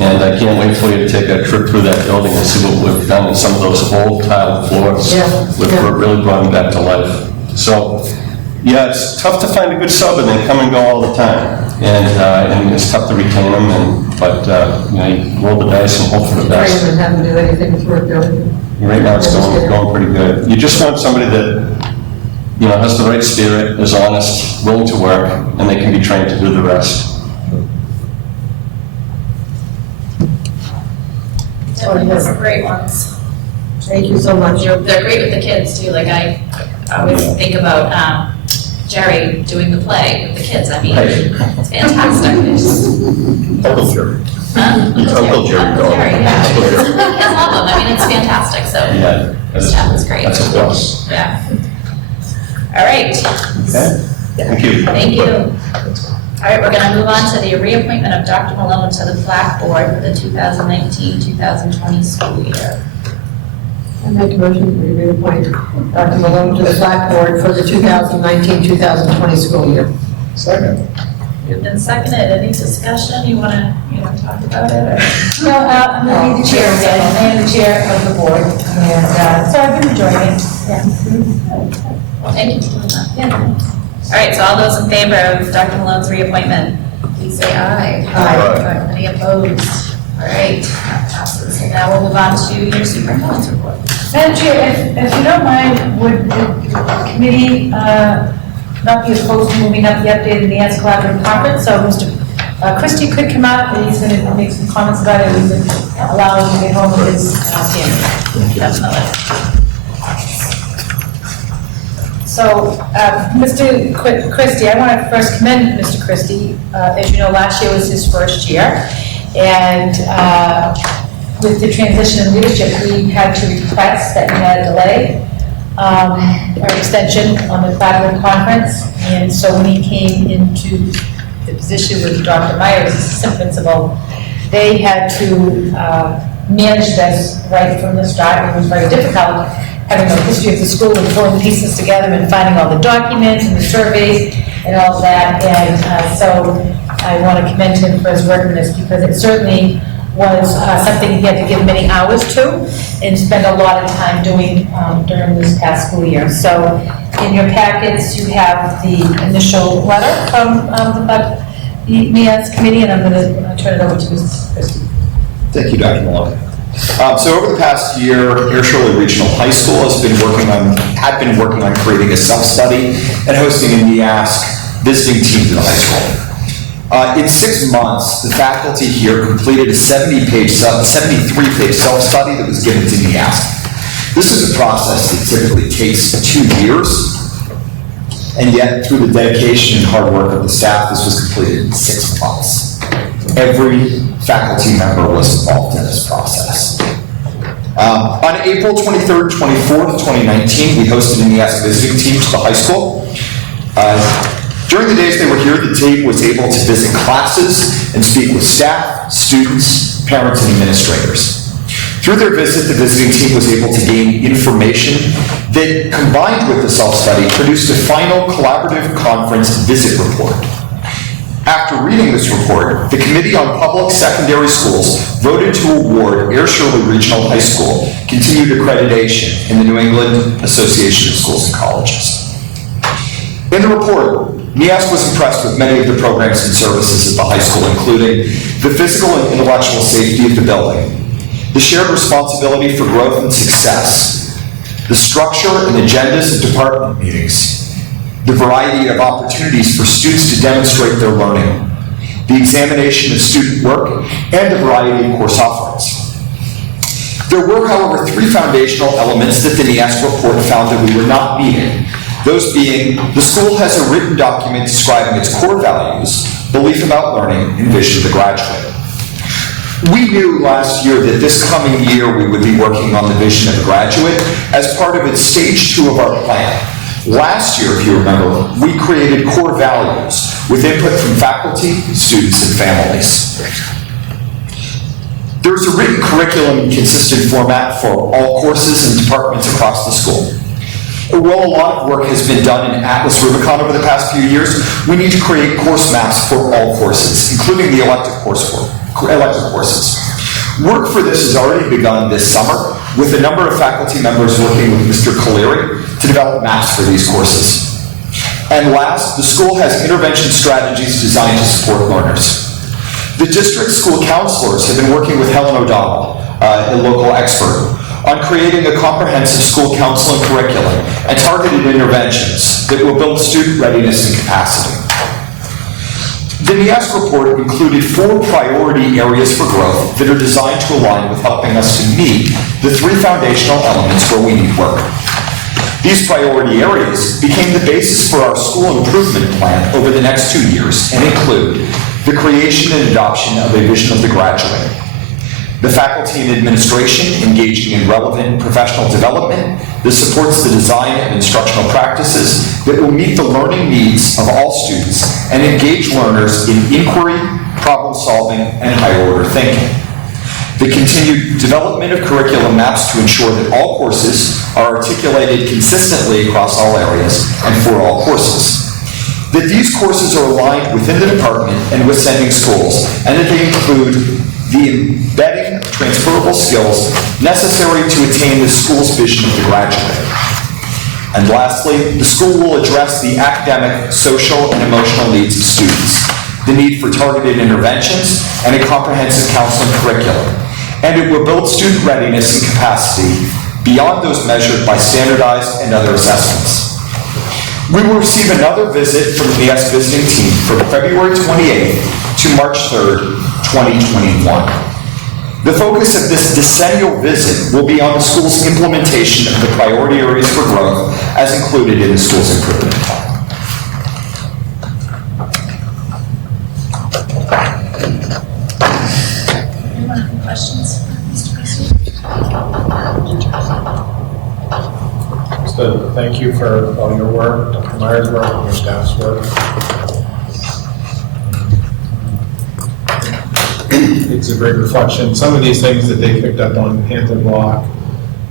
And I can't wait for you to take a trip through that building and see what we've done in some of those old tiled floors. We've really brought them back to life. So, yeah, it's tough to find a good sub and they come and go all the time. And it's tough to retain them, but you roll the dice and hope for the best. Train them and have them do anything with work building. Right now, it's going pretty good. You just want somebody that, has the right spirit, is honest, willing to work, and they can be trained to do the rest. Definitely some great ones. Thank you so much. They're great with the kids too. Like I always think about Jerry doing the play with the kids. I mean, it's fantastic. Uncle Jerry. Huh? Uncle Jerry. Uncle Jerry, yeah. The kids love them. I mean, it's fantastic. So Yeah, staff is great. That's a plus. Yeah. All right. Okay, thank you. Thank you. All right, we're going to move on to the reappointment of Dr. Malone to the Black Board for the 2019-2020 school year. I make a motion to reappoint Dr. Malone to the Black Board for the 2019-2020 school year. Second. You've been seconded. Any discussion? You want to talk about it? Or? No, I'm going to be the chair again. I am the chair of the board, and so I've been enjoying it. Yeah. Thank you for doing that. Yeah. All right, so all those in favor of Dr. Malone's reappointment, please say aye. Aye. Any opposed? All right, that passes. And now we'll move on to your superintendent's report. Madam Chair, if you don't mind, would the committee not be opposed to moving up the update in the ASRSD Collaborative Conference? So Mr. Christie could come out, and he's going to make some comments about it. We would allow him to get home with his standard. Definitely. So, Mr. Christie, I want to first commend Mr. Christie. As you know, last year was his first year, and with the transition in leadership, we had to request that we had a delay or extension on the collaborative conference. And so when he came into the position with Dr. Myers, assistant principal, they had to manage this right from the start. It was very difficult, having a history of the school and pulling pieces together and finding all the documents and the surveys and all of that. And so I want to commend him for his work in this, because it certainly was something he had to give many hours to and spend a lot of time doing during this past school year. So in your packets, you have the initial letter from the MES committee, and I'm going to turn it over to Ms. Christie. Thank you, Dr. Malone. So over the past year, Air Shirley Regional High School had been working on creating a self-study and hosting a NEASC visiting team to the high school. In 6 months, the faculty here completed a 73-page self-study that was given to NEASC. This is a process that typically takes 2 years, and yet through the dedication and hard work of the staff, this was completed in 6 months. Every faculty member was involved in this process. On April 23rd, 24th, 2019, we hosted a NEASC visiting team to the high school. During the days they were here, the team was able to visit classes and speak with staff, students, parents, and administrators. Through their visit, the visiting team was able to gain information that, combined with the self-study, produced a final collaborative conference visit report. After reading this report, the Committee on Public Secondary Schools voted to award Air Shirley Regional High School continued accreditation in the New England Association of Schools and Colleges. In the report, NEASC was impressed with many of the programs and services at the high school, including the physical and intellectual safety of the building, the shared responsibility for growth and success, the structure and agendas of department meetings, the variety of opportunities for students to demonstrate their learning, the examination of student work, and the variety of course offerings. There were, however, 3 foundational elements that the NEASC report found that we were not meeting. Those being, the school has a written document describing its core values, belief about learning, and vision of the graduate. We knew last year that this coming year we would be working on the vision of the graduate as part of its stage 2 of our plan. Last year, if you remember, we created core values with input from faculty, students, and families. There is a written curriculum and consistent format for all courses and departments across the school. While a lot of work has been done in Atlas Rubicon over the past few years, we need to create course maps for all courses, including the elective courses. Work for this has already begun this summer, with a number of faculty members working with Mr. Kaleri to develop maps for these courses. And last, the school has intervention strategies designed to support learners. The district school counselors have been working with Helen O'Donnell, a local expert, on creating a comprehensive school counseling curriculum and targeted interventions that will build student readiness and capacity. The NEASC report included 4 priority areas for growth that are designed to align with helping us to meet the 3 foundational elements where we need work. These priority areas became the basis for our school improvement plan over the next 2 years and include the creation and adoption of a vision of the graduate, the faculty and administration engaging in relevant professional development that supports the design of instructional practices that will meet the learning needs of all students and engage learners in inquiry, problem solving, and higher order thinking. The continued development of curriculum maps to ensure that all courses are articulated consistently across all areas and for all courses. That these courses are aligned within the department and with sending schools, and that they include the embedding of transferable skills necessary to attain the school's vision of the graduate. And lastly, the school will address the academic, social, and emotional needs of students, the need for targeted interventions, and a comprehensive counseling curriculum. And it will build student readiness and capacity beyond those measured by standardized and other assessments. We will receive another visit from the NEASC visiting team from February 28th to March 3rd, 2021. The focus of this decennial visit will be on the school's implementation of the priority areas for growth as included in the school's improvement plan. Anyone have questions for Mr. Christie? So thank you for all your work, Dr. Meyer's work, and your staff's work. It's a great reflection. Some of these things that they picked up on Panther Block,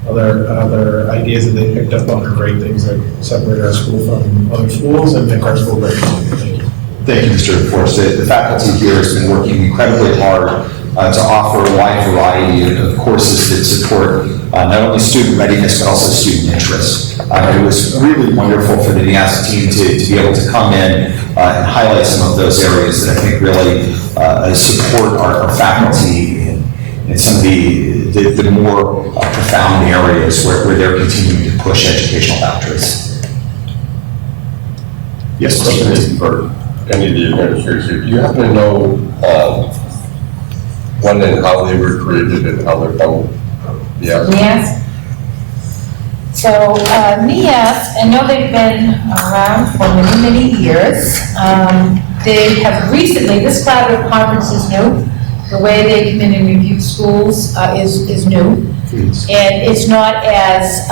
other ideas that they picked up on are great things that separate our school from other schools and make our school great. Thank you. Thank you, Mr. Forrest. The faculty here has been working incredibly hard to offer a wide variety of courses that support not only student readiness, but also student interest. It was really wonderful for the NIASC team to be able to come in and highlight some of those areas that I think really support our faculty in some of the more profound areas where they're continuing to push educational boundaries. Yes, Question is for any of the administrators here. Do you happen to know when and how they were created and how they're funded? Yeah. NIASC? So, NIASC, I know they've been around for many, many years. They have recently, this collaborative conference is new. The way they come in and review schools is new. And it's not as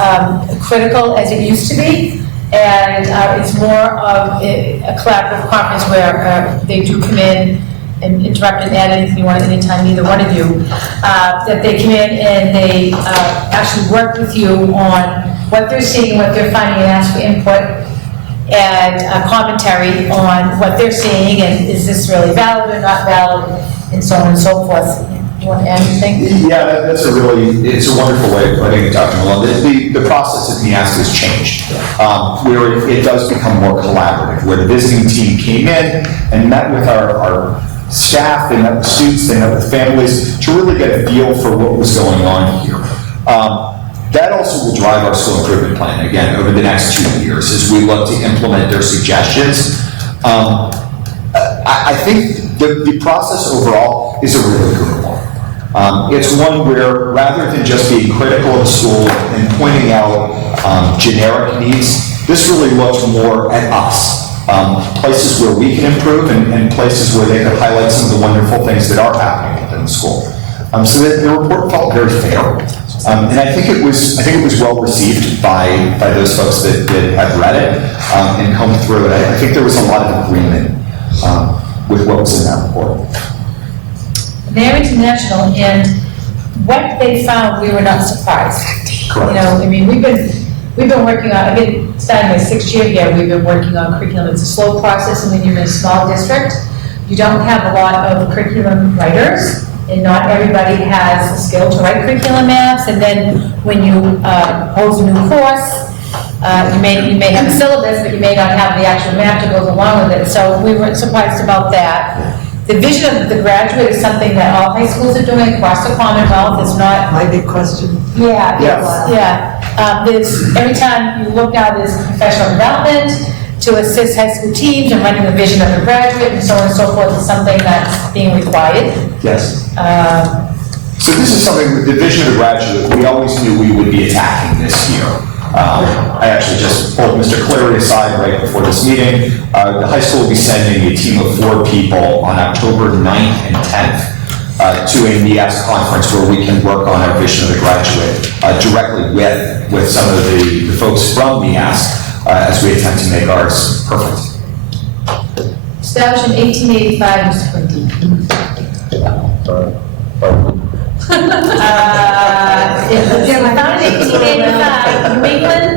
critical as it used to be. And it's more of a collaborative conference where they do come in and interrupt and add anything you want anytime, either one of you. That they come in and they actually work with you on what they're seeing, what they're finding, and ask for input and commentary on what they're seeing, and is this really valid or not valid, and so on and so forth. Do you want to add anything? Yeah, it's a wonderful way of putting it, Dr. Malone. The process at NIASC has changed, where it does become more collaborative, where the visiting team came in and met with our staff, they met with students, they met with families to really get a feel for what was going on here. That also will drive our school improvement plan, again, over the next 2 years as we look to implement their suggestions. I think the process overall is a really good one. It's one where, rather than just being critical of the school and pointing out generic needs, this really looks more at us. Places where we can improve and places where they could highlight some of the wonderful things that are happening within the school. So the report felt very fair. And I think it was well received by those folks that had read it and come through it. I think there was a lot of agreement with what was in that report. They're international, and what they found, we were not surprised. Correct. You know, I mean, we've been working on, I've been starting my 6th year here, we've been working on curriculum. It's a slow process, and when you're in a small district, you don't have a lot of curriculum writers, and not everybody has the skill to write curriculum maps, and then when you pose a new course, you may have a syllabus, but you may not have the actual map to go along with it. So we weren't surprised about that. The vision of the graduate is something that all high schools are doing across the Commonwealth. It's not. My big question. Yeah, Yes. there's, every time you look now, there's professional development to assist high school teams in running the vision of the graduate and so on and so forth is something that's being required. Yes. So this is something, the vision of the graduate, we always knew we would be attacking this year. I actually just pulled Mr. Cleary aside right before this meeting. The high school will be sending a team of 4 people on October 9th and 10th to a NIASC conference where we can work on our vision of the graduate directly with some of the folks from NIASC as we attempt to make ours perfect. Established in 1885, Mr. Quinty. It was founded in 1885, New England.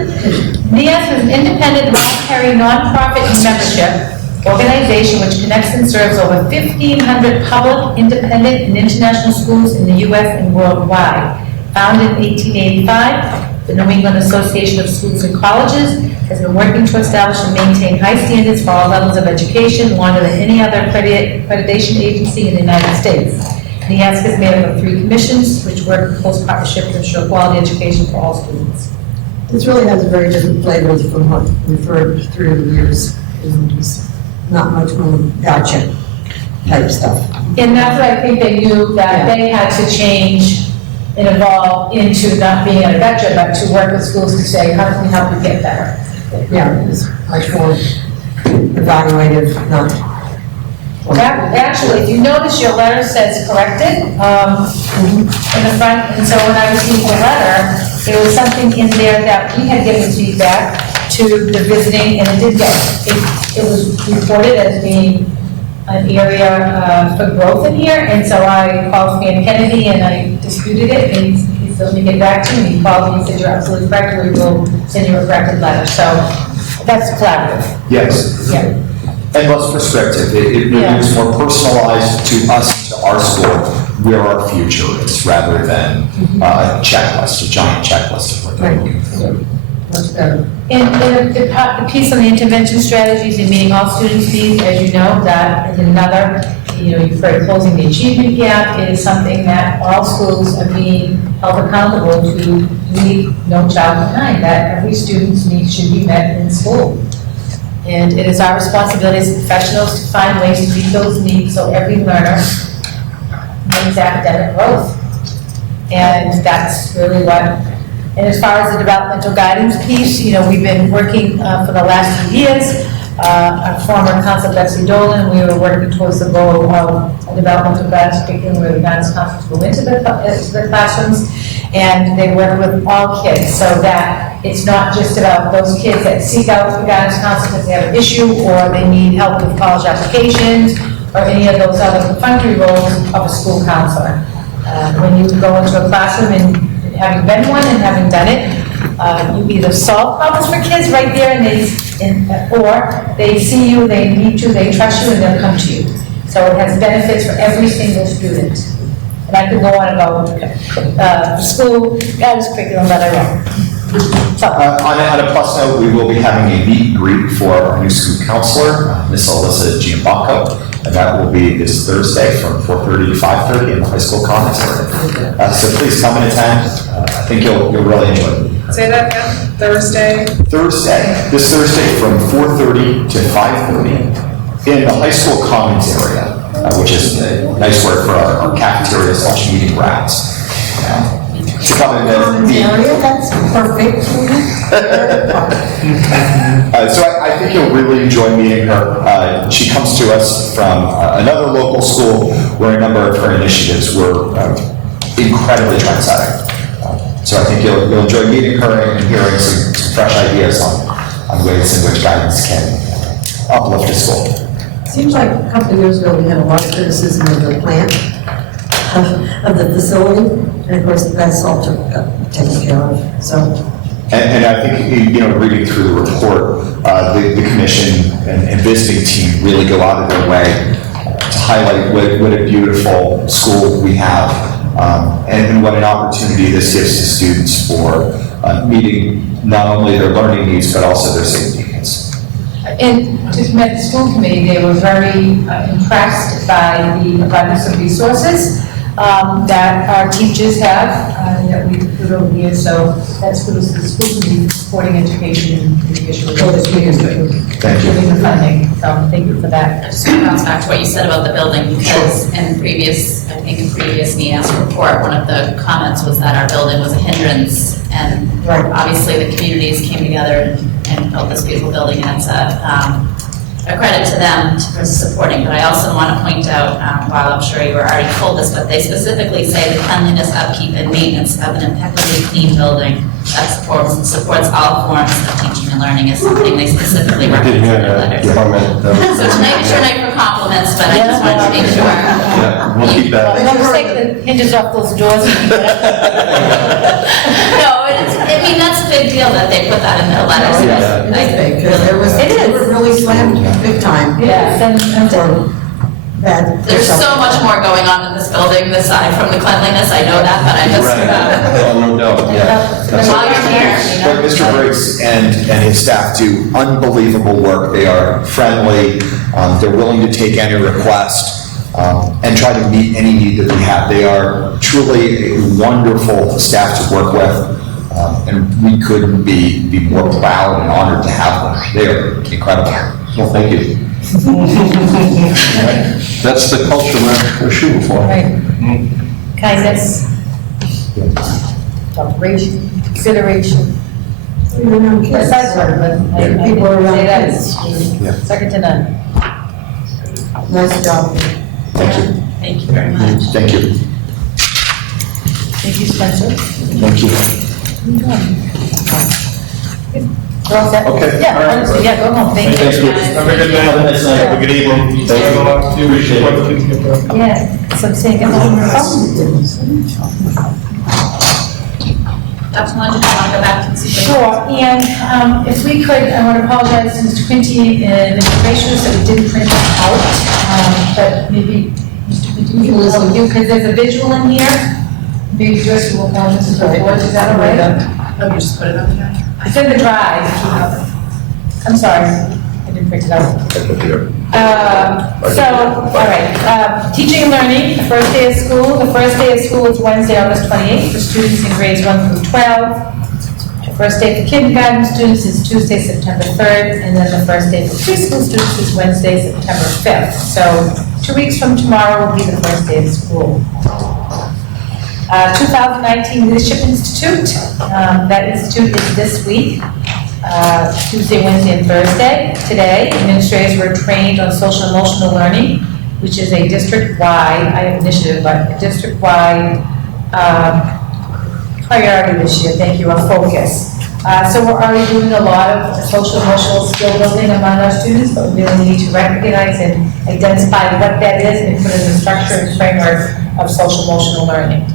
NIASC is an independent, voluntary, nonprofit membership organization which connects and serves over 1,500 public, independent, and international schools in the U.S. and worldwide. Founded in 1885, the New England Association of Schools and Colleges has been working to establish and maintain high standards for all levels of education, longer than any other accreditation agency in the United States. NIASC is made up of 3 commissions, which work in close partnership to ensure quality education for all students. This really has a very different flavor from what we've heard through the years. You know, just not much more gotcha type stuff. And that's what I think they knew, that they had to change and evolve into not being a gotcha, but to work with schools to say, how can we help you get better? Yeah, it's much more evaluative, not. Actually, if you notice, your letter says corrected in the front, and so when I received the letter, there was something in there that we had given feedback to the visiting, and it did get, it was reported as being an area for growth in here, and so I called Stan Kennedy and I disputed it, and he said, let me get back to me. He called me and said, you're absolutely correct, we will send you a corrected letter. So that's collaborative. Yes. Yeah. And less prescriptive. It really is more personalized to us, to our school, where our future is, rather than a checklist, a giant checklist of what they're looking for. Much better. And the piece on the intervention strategies and meeting all students' needs, as you know, that is another, you've heard closing the achievement gap. It is something that all schools are being held accountable to leave no child behind, that every student's needs should be met in school. And it is our responsibility as professionals to find ways to meet those needs so every learner makes academic growth. And that's really what. And as far as the developmental guidance piece, we've been working for the last few years. Our former council, Betsy Dolan, we were working towards the goal of a developmental guidance curriculum where the guidance counselors go into the classrooms, and they work with all kids so that it's not just about those kids that seek out the guidance counselor because they have an issue or they need help with college applications or any of those other perfunctory roles of a school counselor. When you go into a classroom and having been one and having done it, you either solve problems for kids right there or they see you, they meet you, they trust you, and they'll come to you. So it has benefits for every single student. And I could go on about school guidance curriculum, but I won't. So, On a plus note, we will be having a meet and greet for our new school counselor, Miss Alyssa Giambacco, and that will be this Thursday from 4:30 to 5:30 in the high school commons area. So please come and attend. I think you'll really enjoy it. Say that again, Thursday? This Thursday from 4:30 to 5:30 in the high school commons area, which is a nice word for our cafeteria / meeting grounds. To come and meet. That's perfect. So I think you'll really enjoy meeting her. She comes to us from another local school where a number of her initiatives were incredibly trendsetting. So I think you'll enjoy meeting her and hearing some fresh ideas on ways in which guidance can uplift a school. Seems like a couple of years ago, we had a lot of criticism of the plant, of the facility, and of course, that's all taken care of, so. And I think, reading through the report, the commission and visiting team really go out of their way to highlight what a beautiful school we have, and what an opportunity this gives to students for meeting not only their learning needs, but also their safety needs. And just met the school committee, they were very impressed by the abundance of resources that our teachers have, that we've put over the years. So that's for the school committee supporting education and education. Thank you. Giving the funding, so thank you for that. I just want to bounce back to what you said about the building, because in previous NEAS report, one of the comments was that our building was a hindrance, and obviously the communities came together and built this beautiful building, and it's a credit to them for supporting. But I also want to point out, while I'm sure you were already told this, but they specifically say the cleanliness, upkeep, and maintenance of an impeccably clean building that supports all forms of teaching and learning is something they specifically reference in their letter. So tonight is your night for compliments, but I just wanted to make sure. Yeah, we'll keep that. Don't take the hinges off those doors. No, that's a big deal that they put that in their letter. So It is big, because they were really slammed big time. Yes, and For bad. There's so much more going on in this building, aside from the cleanliness, I know that, but I just, No doubt, yeah. while you're here, But Mr. Briggs and his staff do unbelievable work. They are friendly, they're willing to take any request, and try to meet any need that we have. They are truly a wonderful staff to work with, and we couldn't be more proud and honored to have them. They are incredible. Well, thank you. That's the culture we're shooting for. right. Kindness, cooperation, consideration. Besides one, but I People would around say that kids. Yeah. is second to none. Nice job. Thank you. thank you very much. Thank you. Thank you, Spencer. Thank you. We're all set? Okay. Yeah, honestly, yeah, go home, thank you. Thank you. Have a good night. Have a nice night. Have a good evening. Thanks a lot. You wish you luck, kids get there. Yeah, so I'm saying, get home. Dr. Lund, did you want to go back to the superintendent? Sure, and if we could, I want to apologize to Mr. Quinty and Mr. Gracious that we didn't print it out, but maybe Mr. Because there's a visual in here. Maybe Joyce will come to the board, is that all right? Oh, you just put it up there? It's in the drive. I'm sorry, I didn't print it out. All right, teaching and learning, the first day of school. The first day of school is Wednesday, August 28th for students in grades 1 through 12. The first day for kindergarten students is Tuesday, September 3rd, and then the first day for preschool students is Wednesday, September 5th. So 2 weeks from tomorrow will be the first day of school. 2019 Leadership Institute, that institute is this week. Tuesday, Wednesday, and Thursday. Today, administrators were trained on social and emotional learning, which is a district-wide, I have initiative, but a district-wide priority this year, thank you, a focus. So we're already doing a lot of social and emotional skill building among our students, but we really need to recognize and identify what that is and put it in the structure and framework of social emotional learning.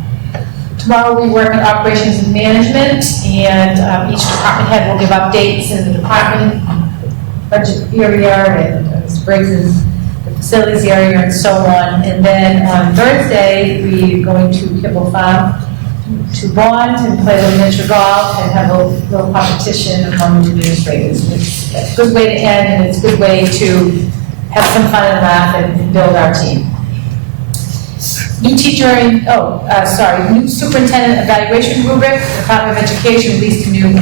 Tomorrow we work on operations and management, and each department head will give updates in the department, budget area, and Mr. Briggs is the facilities area, and so on. And then on Thursday, we're going to Kibble Farm to bond and play a little miniature golf and have a little competition among administrators. It's a good way to end, and it's a good way to have some fun and laugh and build our team. New teacher, new superintendent evaluation rubric. The Department of Education released a new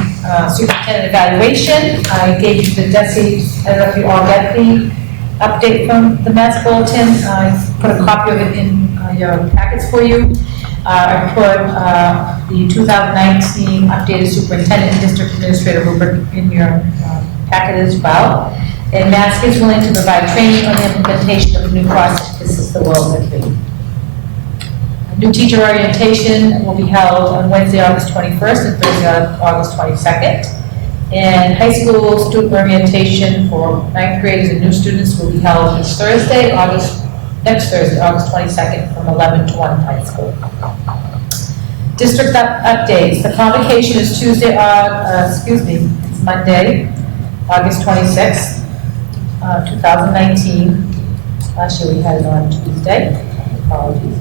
superintendent evaluation. I gave you the DESE, I don't know if you all get the update from the Mass Bulletin. I put a copy of it in your packets for you. I put the 2019 updated superintendent and district administrator rubric in your packet as well. And Mass is willing to provide training on the implementation of the new process. This is the world that we. New teacher orientation will be held on Wednesday, August 21st and Thursday, August 22nd. And high school student orientation for 9th graders and new students will be held next Thursday, August 22nd from 11 to 1 high school. District updates. The convocation is it's Monday, August 26th, 2019. Last year we had it on Tuesday. Apologies.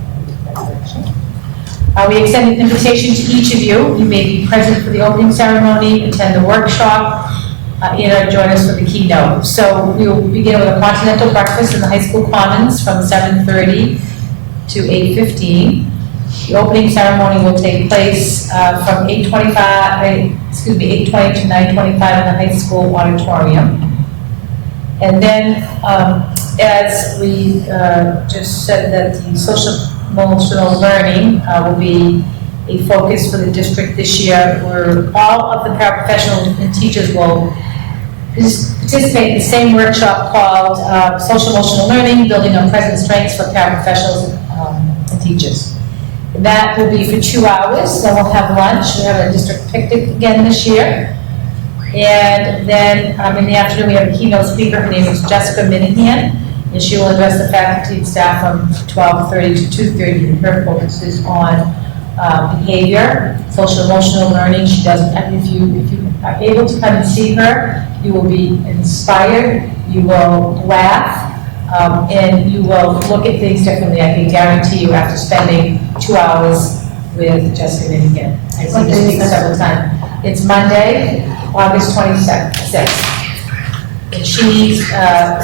We extend an invitation to each of you. You may be present for the opening ceremony, attend the workshop, and join us for the keynote. So we will begin with a continental breakfast in the high school commons from 7:30 to 8:15. The opening ceremony will take place from 8:20 to 9:25 in the high school auditorium. And then, as we just said, that the social emotional learning will be a focus for the district this year, where all of the paraprofessionals and teachers will participate in the same workshop called Social Emotional Learning, Building on Present Strengths for Paraprofessionals and Teachers. And that will be for 2 hours, then we'll have lunch. We have a district picnic again this year. And then in the afternoon, we have a keynote speaker. Her name is Jessica Minahan, and she will address the faculty and staff from 12:30 to 2:30. And her focus is on behavior, social emotional learning. She does, if you are able to come and see her, you will be inspired, you will laugh, and you will look at things differently. I can guarantee you after spending 2 hours with Jessica Minahan. I've seen her speak several times. It's Monday, August 26th. And she's,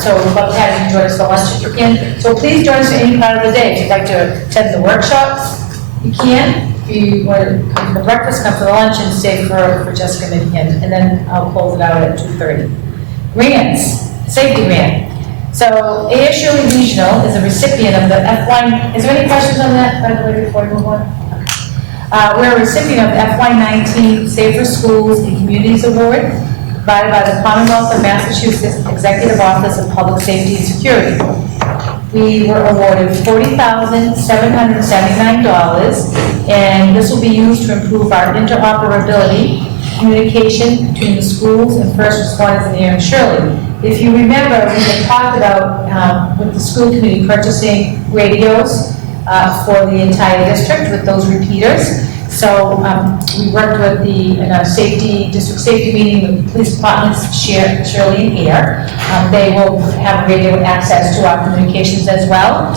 so we'd love to have you join us for lunch if you can. So please join us for any part of the day. If you'd like to attend the workshops, you can. If you want to come for breakfast, come for the lunch, and stay for Jessica Minahan. And then I'll close it out at 2:30. Grants, safety grant. So A.S. Shirley Regional is a recipient of the FY, is there any questions on that, by the way, before we move on? We're a recipient of FY19 Safer Schools and Communities Award, provided by the Commonwealth of Massachusetts Executive Office of Public Safety and Security. We were awarded $40,779, and this will be used to improve our interoperability, communication between the schools and first responders in the area of Shirley. If you remember, we had talked about with the school committee purchasing radios for the entire district with those repeaters. So we worked with in our district safety meeting with the police departments, Shirley and here. They will have radio access to our communications as well.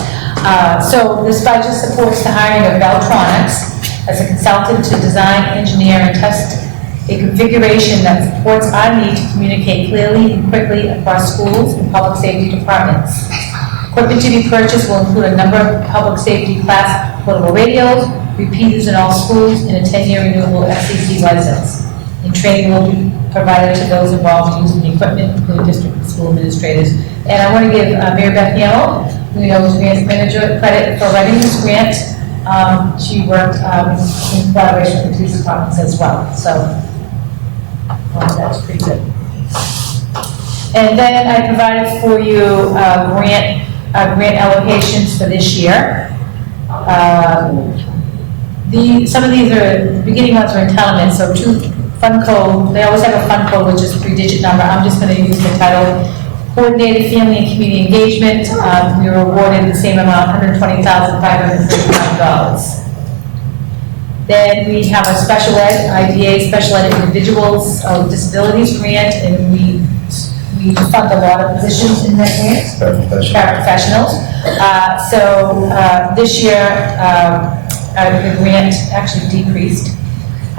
So this budget supports the hiring of Beltronics as a consultant to design, engineer, and test a configuration that supports our need to communicate clearly and quickly across schools and public safety departments. Equipment to be purchased will include a number of public safety class portable radios, repeaters in all schools, and a 10-year renewable FCC license. And training will be provided to those involved in using the equipment, including district and school administrators. And I want to give Mary Beth Hamel, who knows grant manager, credit for writing this grant. She worked in collaboration with the police departments as well. So that's pretty good. And then I provided for you grant allocations for this year. Some of these are, the beginning ones are entitlements, so fund code, they always have a fund code, which is a 3-digit number. I'm just going to use the title. Coordinated Family and Community Engagement, we were awarded the same amount, $120,535. Then we have a special ed, IDA, special ed individuals with disabilities grant, and we fund a lot of positions in that grant. Paraprofessionals. This year, the grant actually decreased.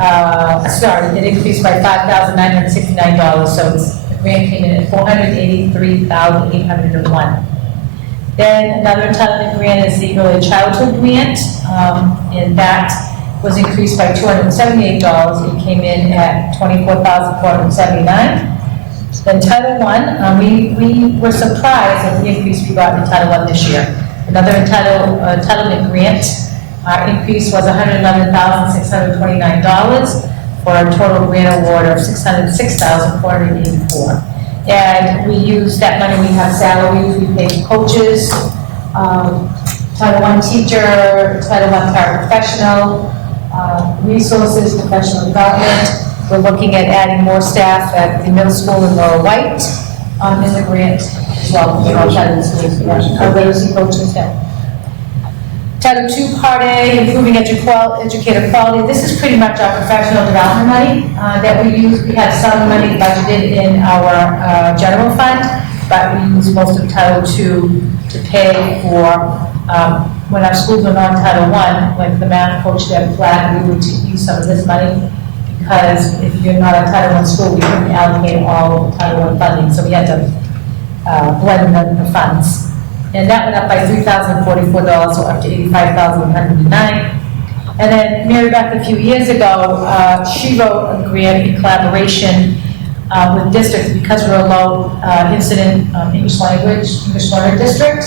It increased by $5,969, so the grant came in at $483,801. Then another entitlement grant is the early childhood grant, and that was increased by $278. It came in at $24,479. Then Title I, we were surprised at the increase we got in Title I this year. Another entitlement grant, our increase was $111,629 for a total grant award of $606,484. And we use that money, we have salaries, we pay coaches, Title I teacher, Title I paraprofessional, resources, professional development. We're looking at adding more staff at the middle school in Laurel White in the grant as well. Our literacy coaches now. Title II Part A, improving educator quality. This is pretty much our professional development money that we use. We have some money budgeted in our general fund, but we use most of Title II to pay for when our schools are non-Title I, when the math coach had flat, we would use some of this money, because if you're not a Title I school, we couldn't allocate all of the Title I funding, so we had to blend the funds. And that went up by $3,044, so up to $85,109. And then Mary Beth, a few years ago, she wrote a grant in collaboration with districts, because we're a low incident English learner district.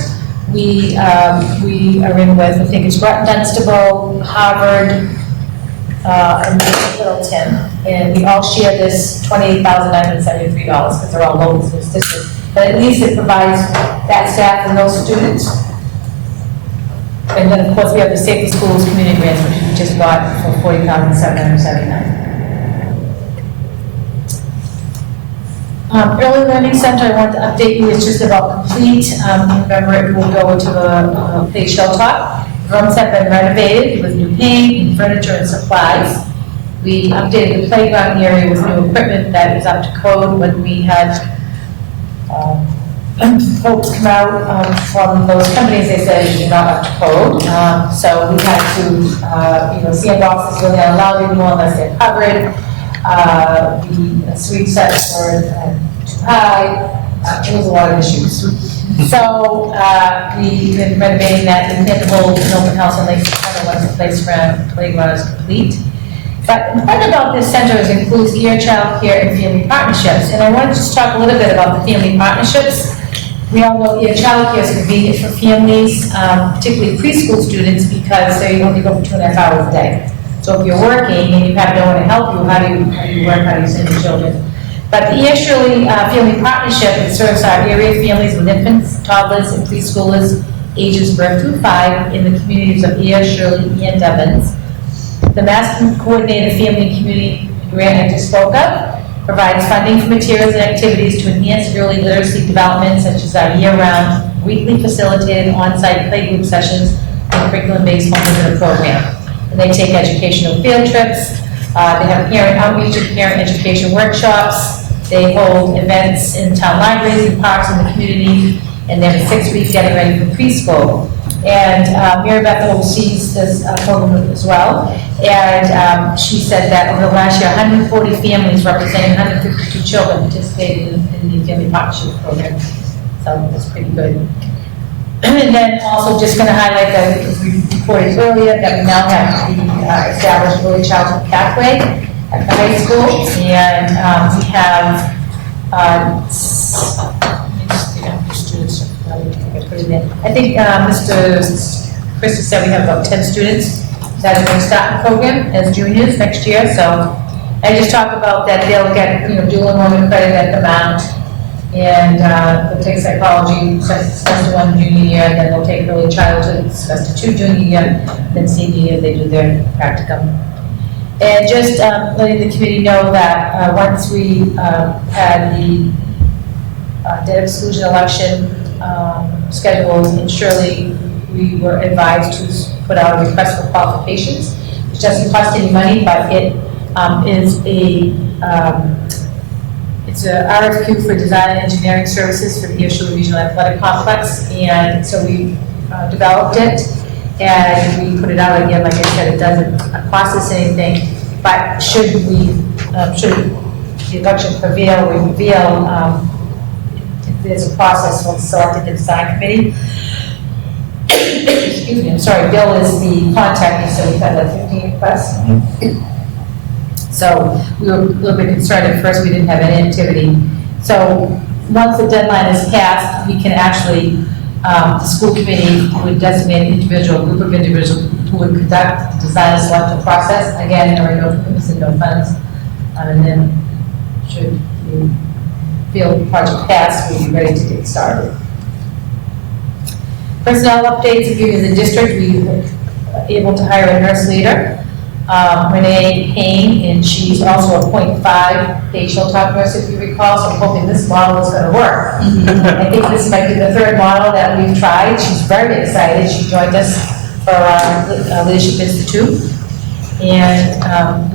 We are in with, I think it's Groton Dunstable, Harvard, and Littleton, and we all share this $28,973 because they're all low incident districts. But at least it provides that staff and those students. And then, of course, we have the Safety Schools Community Grants, which we just got for $40,779. Early Learning Center, I want to update you, it's just about complete. Remember, it will go into the page hilltop. Rooms have been renovated with new paint, and furniture, and supplies. We updated the playground area with new equipment that is up to code. When we had folks come out from those companies, they said you're not up to code. So we had to, sandboxes really not allowed anymore unless they're covered. The suite sets were too high. There was a lot of issues. So we've been renovating that. The whole open house and Lake Center once the playground is complete. But the fun about this center is it includes child care, and family partnerships. And I want to just talk a little bit about the family partnerships. We all know child care is convenient for families, particularly preschool students, because they only go for 2.5 hours a day. So if you're working and you have no one to help you, how do you work, how do you send your children? But the Shirley Family Partnership, it serves our area families with infants, toddlers, and preschoolers ages birth through 5 in the communities of Shirley, and Devens. The Mass Coordinated Family and Community Grant I just spoke of provides funding for materials and activities to enhance early literacy development, such as our year-round, weekly facilitated on-site playgroup sessions and curriculum-based home visitor program. And they take educational field trips. They have parent outreach and parent education workshops. They hold events in town libraries and parks in the community, and they have a 6-week getting ready for preschool. And Mary Beth oversees this program as well. And she said that over the last year, 140 families representing 152 children participated in the Family Partnership Program. So that's pretty good. And then also just going to highlight that, because we reported earlier, that we now have the established early childhood pathway at the high school. And we have, let me just see how many students, I think Mr. Chris said we have about 10 students that are going to start the program as juniors next year. So I just talk about that they'll get, dual enrollment credit at the Mount. And they'll take psychology semester 1 junior year, and then they'll take early childhood semester 2 junior year, then senior year they do their practicum. And just letting the committee know that once we had the debt exclusion election scheduled in Shirley, we were advised to put out a request for qualifications. It doesn't cost any money, but it is it's an RFQ for design and engineering services for the Shirley Regional Athletic Complex, and so we developed it, and we put it out again. Like I said, it doesn't cost us anything, but should the election prevail, we reveal if there's a process for selecting the design committee. Excuse me, I'm sorry, Bill is the contact, so we've had like 15 requests. So we were a little bit concerned at first, we didn't have any activity. So once the deadline is passed, we can actually, the school committee would designate an individual, group of individuals who would conduct the design and selection process. Again, there are no commitments and no funds. And then should you feel the project passed, we'll be ready to get started. Personnel updates, if you're in the district, we were able to hire a nurse leader. Renee Payne, and she's also a 0.5 facial talk nurse, if you recall, so I'm hoping this model is going to work. I think this might be the third model that we've tried. She's very excited. She joined us for our Leadership Institute, and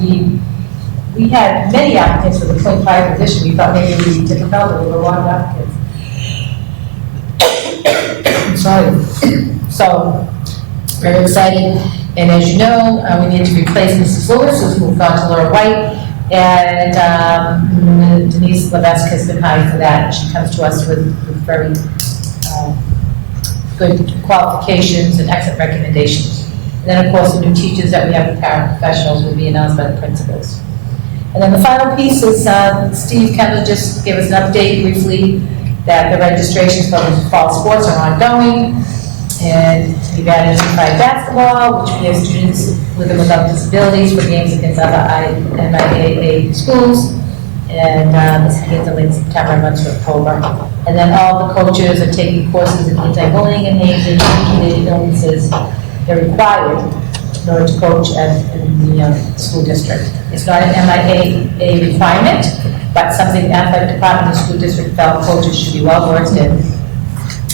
we had many applicants for the 0.5 position. We thought maybe it would be difficult, but there were a lot of applicants. I'm sorry. So, very excited. And as you know, we need to replace Mrs. Lewis, who's moved on to Laura White, and Denise Levesque has been hired for that. She comes to us with very good qualifications and excellent recommendations. And then, of course, the new teachers that we have, the paraprofessionals, will be announced by the principals. And then the final piece is Steve Kendall just gave us an update briefly that the registrations for the fall sports are ongoing. And we've added unified basketball, which we have students with and without disabilities for games against other MIAA schools. And this begins in late September and runs to October. And then all the coaches are taking courses in anti-bullying and AIDS-related illnesses. They're required in order to coach in the school district. It's not an MIAA requirement, but something the athletic department of the school district felt coaches should be well versed in.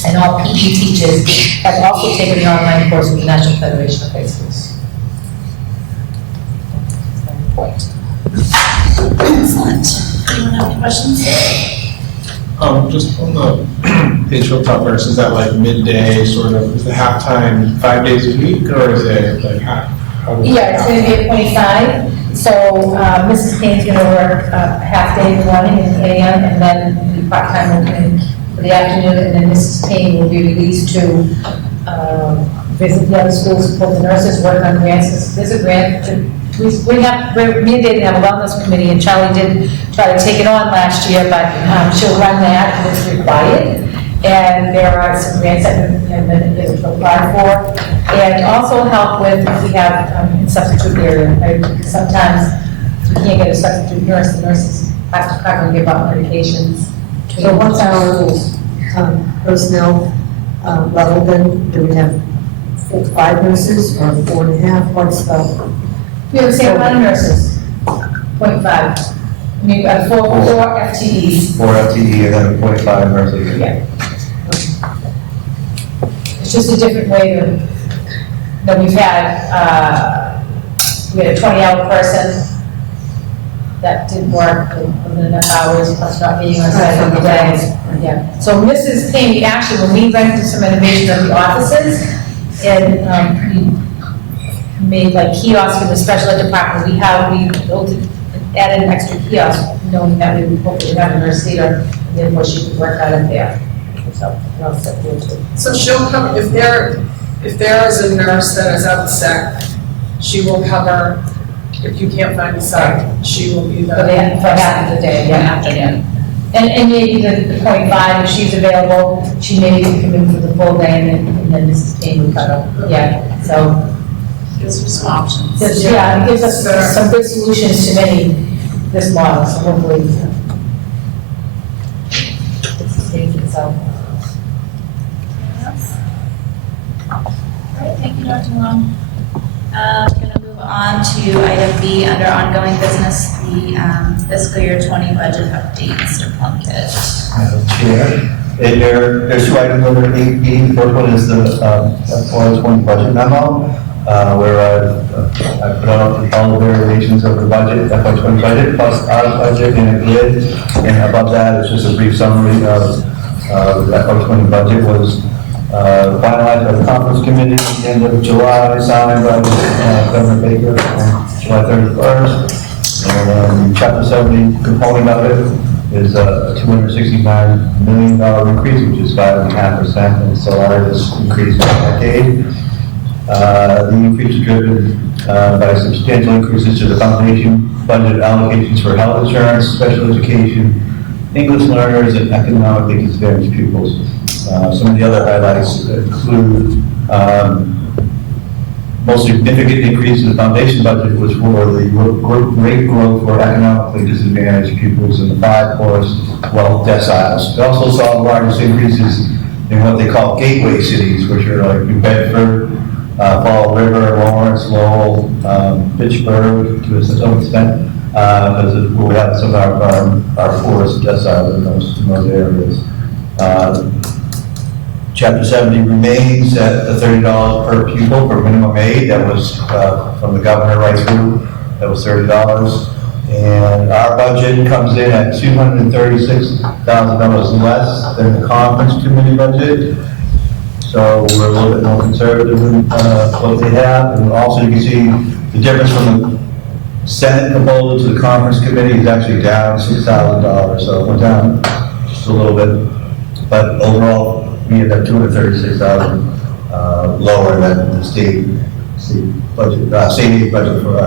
And all PE teachers have also taken an online course with the National Federation of High Schools. Excellent. Anyone have any questions? Just on the facial talk nurse, is that like midday sort of, is the halftime 5 days a week, or is it like how Yeah, it's going to be at 25. So Mrs. Payne's going to work half day in the morning in the AM, and then the part-time will come in for the afternoon, and then Mrs. Payne will be released to visit the other schools, support the nurses, work on grants. There's a grant to, we did have a wellness committee, and Charlie did try to take it on last year, but she'll run that, and it's required. And there are some grants that have been able to apply for. And also help with, if we have in substitute area, right? Because sometimes we can't get a substitute nurse, the nurses have to cover and give out medications. So what's our personnel level then? Do we have 5 nurses or 4.5? What's the? We have the same amount of nurses, 0.5. I mean, 4 FTEs. 4 FTE and then 0.5 nurses. Yeah. It's just a different way that we've had, we had a 20-hour person that didn't work within enough hours, plus not being on site on the days. Yeah. So Mrs. Payne, actually, when we went to some renovations of the offices, And we made like kiosks in the special ed department. We built it, added an extra kiosk, knowing that we would hopefully have a nurse leader, and therefore she could work out of there. So, we're all set there too. So she'll come, if there is a nurse that is out sick, she will cover, if you can't find a site, she will be For the. for half of the day, yeah, afternoon. And maybe the 0.5, if she's available, she may come in for the full day, and then Mrs. Kane would cover. Yeah, so, Gives you some options. yeah, it gives us some good solutions to this model, so hopefully it sustains itself. Great, thank you, Dr. Malone. We're going to move on to item B under ongoing business, the fiscal year 20 budget update, Mr. Plunkett. Madam Chair, there's two items under 8B. The first one is the FY20 budget memo, where I put out all the variations of the budget, FY20 budget, plus our budget in a grid, and above that is just a brief summary of the FY20 budget was finalized by the conference committee at the end of July, signed by Governor Baker on July 31st. And Chapter 70 component of it is a $269 million increase, which is 5.5%, and so largest increase in a decade. The increase is driven by substantial increases to the foundation budget allocations for health insurance, special education, English learners, and economically disadvantaged pupils. Some of the other highlights include most significant increase in the foundation budget was for the rate growth for economically disadvantaged pupils in the 5 poorest wealth deciles. We also saw the largest increases in what they call gateway cities, which are like New Bedford, Fall River, Lawrence, Lowell, Pittsburgh to some extent, because we have some of our poorest deciles in those areas. Chapter 70 remains at the $30 per pupil for minimum aid. That was from the governor right through. That was $30. And our budget comes in at $236,000 less than the conference committee budget. So we're a little bit more conservative than what they have. And also you can see the difference from the Senate proposal to the conference committee is actually down $6,000. So it went down just a little bit. But overall, we end up $236,000 lower than the state budget, state aid budget for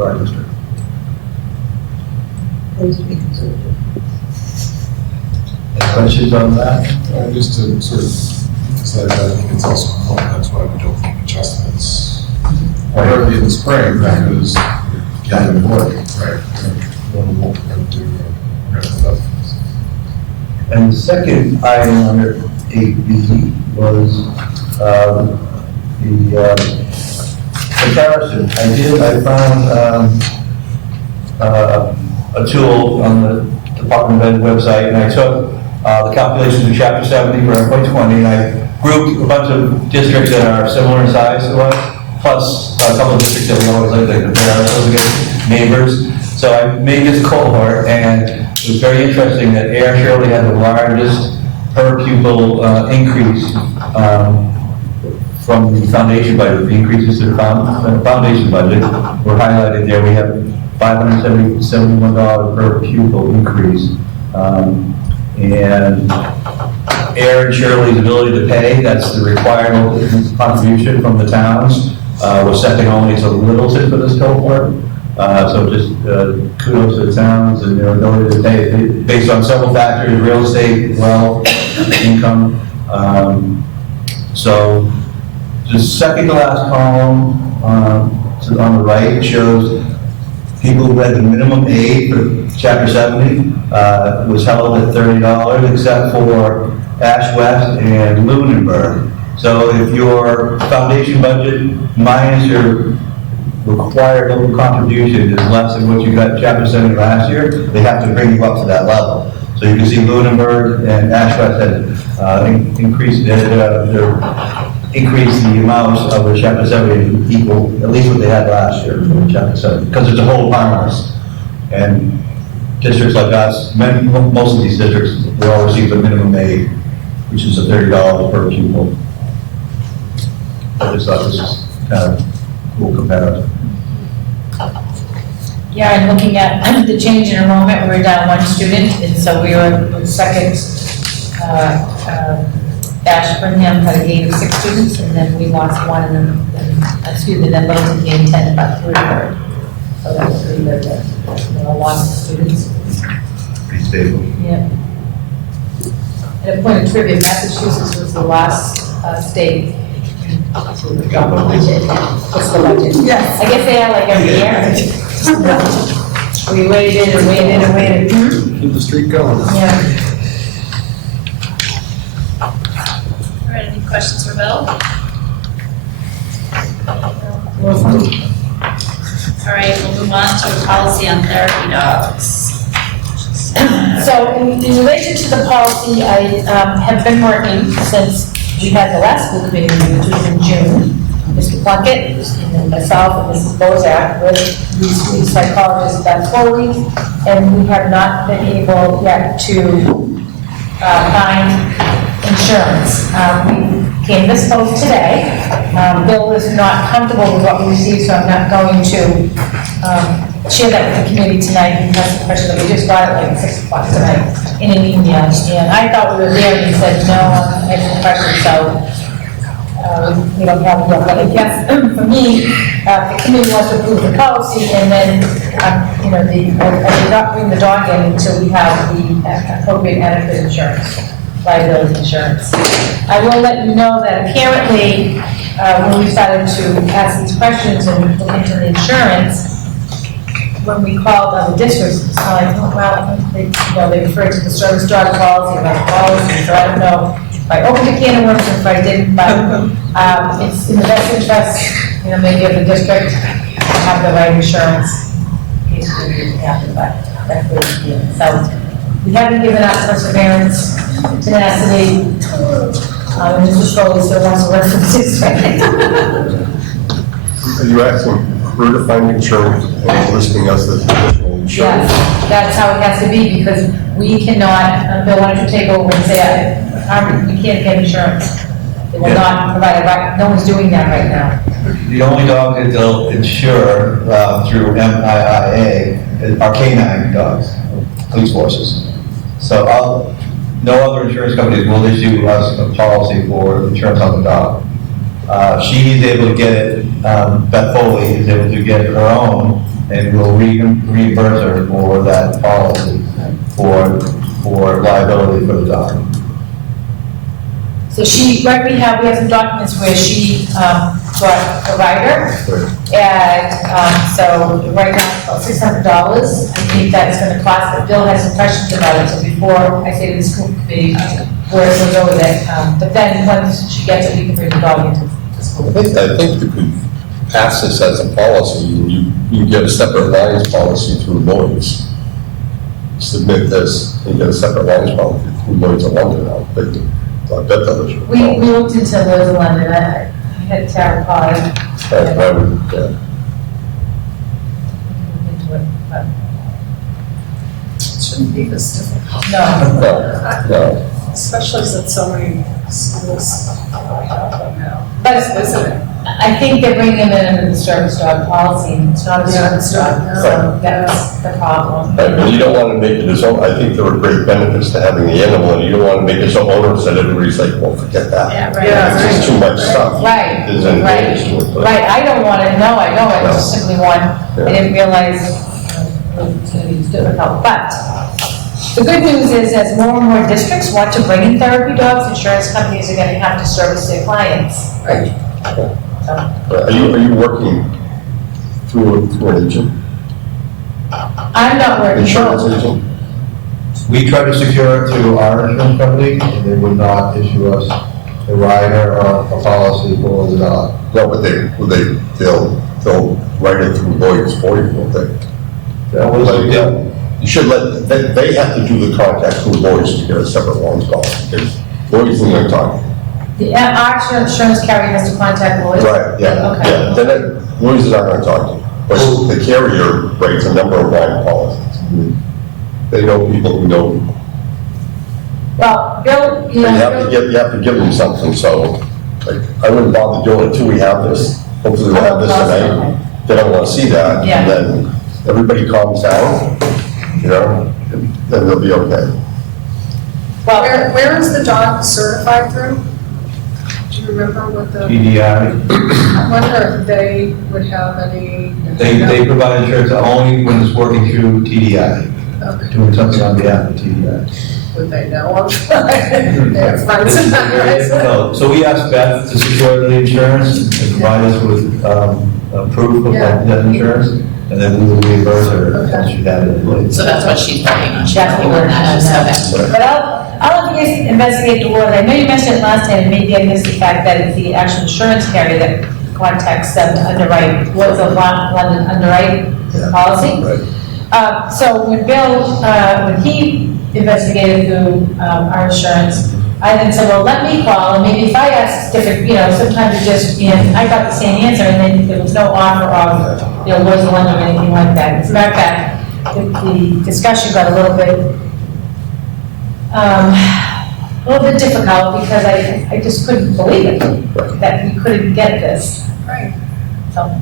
our district. Please be conservative. Any questions on that? Just to sort of say that, I think it's also important, that's why we don't make adjustments early in the spring, because getting work, right? We're going to do And the second item under 8B was the comparison. I found a tool on the Department of Ed website, and I took the calculations of Chapter 70 for FY20, and I grouped a bunch of districts that are similar in size to us, plus a couple of districts that we always like to compare ourselves against neighbors. So I made this cohort, and it was very interesting that Air Shirley had the largest per pupil increase from the foundation budget. The increases to the foundation budget were highlighted there. We have $571 per pupil increase. And Air and Shirley's ability to pay, that's the required contribution from the towns, was second only to Littleton for this cohort. So just kudos to the towns and their ability to pay based on several factors: real estate, wealth, income. So the second to last column on the right shows people who had the minimum aid for Chapter 70 was held at $30, except for Ash West and Lunenburg. So if your foundation budget minus your required local contribution is less than what you got in Chapter 70 last year, they have to bring you up to that level. So you can see Lunenburg and Ash West had increased the amounts of the Chapter 70 to equal at least what they had last year for Chapter 70, because it's a whole harmless. And districts like us, most of these districts, we all receive the minimum aid, which is $30 per pupil. I just thought this was kind of cool comparison. Yeah, and looking at the change in enrollment, we were down one student, and so we were the second batch from him had a gain of 6 students, and then we lost one, and then Littleton gained 10, about 3/3. So that was really good, that, lost students. Pretty stable. Yeah. And a point of trivia, Massachusetts was the last state to drop a budget. What's the budget? Yes. I guess they are like every year. We waited and waited and waited. Keep the streak going. Yeah. All right, any questions for Bill? All right, we'll move on to a policy on therapy dogs. So in relation to the policy, I have been working since we had the last school committee meeting, which was in June. Mr. Plunkett, and myself, and Mrs. Bozak, with the psychologist Beth Foley, and we have not been able yet to find insurance. We came this close today. Bill is not comfortable with what we received, so I'm not going to share that with the committee tonight. He has the question that we just got it like 6 o'clock tonight in an email, and I thought we were there, and he said, no, I have no question, so we don't have it yet. But I guess for me, the committee wants to approve the policy, and then, I did not bring the dog in until we have the appropriate adequate insurance, liability insurance. I will let you know that apparently, when we started to ask these questions and look into the insurance, when we called other districts, it's like, oh, well, they referred to the service dog policy, about the policy, so I don't know if I opened a can of worms or if I didn't, but it's in the best interest, maybe of the district, to have the right insurance in case we happen, but that's what it's doing. So we haven't given up perseverance, tenacity, and Mrs. Foley still wants to work for the district. Are you asking her to find insurance and listing us as additional insurance? Yes, that's how it has to be, because we cannot, Bill, why don't you take over and say, we can't get insurance. They will not provide it, right, no one's doing that right now. The only dog that they'll insure through MIIA are canine dogs, police forces. So no other insurance companies will issue us a policy for insurance on the dog. She's able to get it, Beth Foley is able to get her own, and we'll reimburse her for that policy for liability for the dog. So we have some documents where she got a rider, and so right now it's about $600. I think that's going to cost, but Bill has some questions about it, so before I say to the school committee, where it goes over that, but then once she gets it, we can bring the dog into the school. I think you could pass this as a policy, and you can get a separate lines policy through Lloyd's. Submit this and get a separate lines policy through Lloyd's of London now. I bet that was. We looked into those in London, I had Tara call it. I would, yeah. Into it, but It shouldn't be this difficult, no. No. especially since so many schools have them now. But Isn't it? I think they're bringing it under the service dog policy, and it's not a service dog, so that's the problem. But you don't want to make it so, I think there are great benefits to having the animal, and you don't want to make it so onerous that everybody's like, well, forget that. Yeah, right. Yeah, It's just too much stuff. Right, There's an advantage to it, but- Right, I don't want it, no, I don't, I No. just simply want, I didn't realize it was gonna be difficult, but the good news is, as more and more districts want to bring in therapy dogs, insurance companies are gonna have to service their clients. Right. So, Are you working through an agent? I'm not working. Insurance agent? We tried to secure it through our insurance company, and they would not issue us a rider or a policy for the dog. No, but they'll write it through Lloyd's for you, won't they? That was what we did. You should they have to do the contact through Lloyd's to get a separate loan call, because Lloyd's isn't going to talk. Our insurance carrier has to contact Lloyd? Right, yeah, Okay. yeah, then Lloyd's is not going to talk to you, but the carrier writes a number of line policies. They know people who know people. Well, Bill, You have to give them something, so Like, I wouldn't bother doing it till we have this. Hopefully we'll have this tonight. They don't want to see that. Yeah. And then everybody calms down, you know, and then they'll be okay. Well, Where is the dog certified through? Do you remember what the, EDI, I wonder if they would have any? they provide insurance only when it's working through TDI, Okay. doing something on behalf of TDI. Would they know of? They have friends in that area. No, so we asked Beth to secure the insurance and provide us with proof of Yeah. that insurance, and then we will reimburse her once she had it in place. So that's what she's working on. She's That's what working on we're that. working on Okay. but I'll have you guys investigate the word. I know you mentioned it last time, and maybe I missed the fact that it's the actual insurance carrier that contacts them to underwrite, what's a London underwrite policy. Right. So when Bill, when he investigated through our insurance, I then said, well, let me call, and maybe if I ask different, sometimes it just, I got the same answer, and then there was no offer of, Lloyd's of London or anything like that. As a matter of fact, the discussion got a little bit difficult because I just couldn't believe it, that we couldn't get this. Right. So.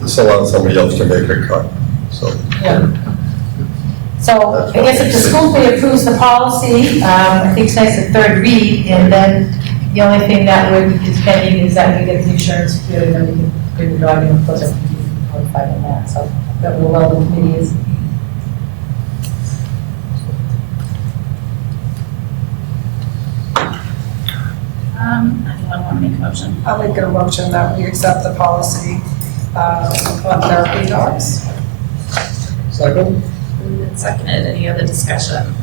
This allows somebody else to make a cut, so. Yeah. So I guess if the school committee approves the policy, I think tonight's the third read, and then the only thing that is pending is that we get the insurance secured, and then we can bring the dog in, of course, if we can notify on that, so that will allow the committee is. Anyone want to make a motion? I'll make a motion that we accept the policy on therapy dogs. Second? Moved and seconded. Any other discussion?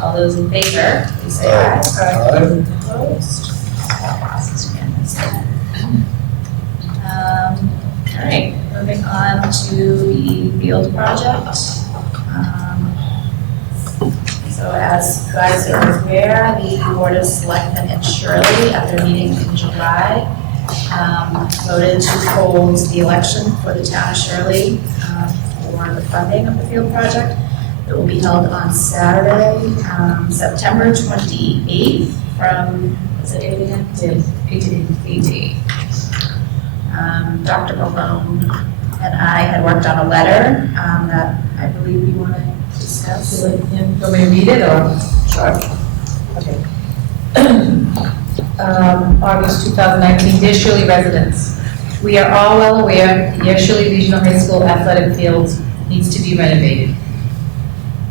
All those in favor, please say aye. Aye. Opposed? Passes unanimously. All right, moving on to the field project. So as you guys are aware, the Board of Selectmen in Shirley, at their meeting in July, voted to hold the election for the town of Shirley for the funding of the field project. It will be held on Saturday, September 28th from, is it 8 a.m. to 8 a.m. Dr. Malone and I had worked on a letter that I believe we want to discuss. Do you want me to read it, or? Sure. Okay. August 2019, dear Shirley residents, we are all well aware the Shirley Regional High School athletic fields needs to be renovated.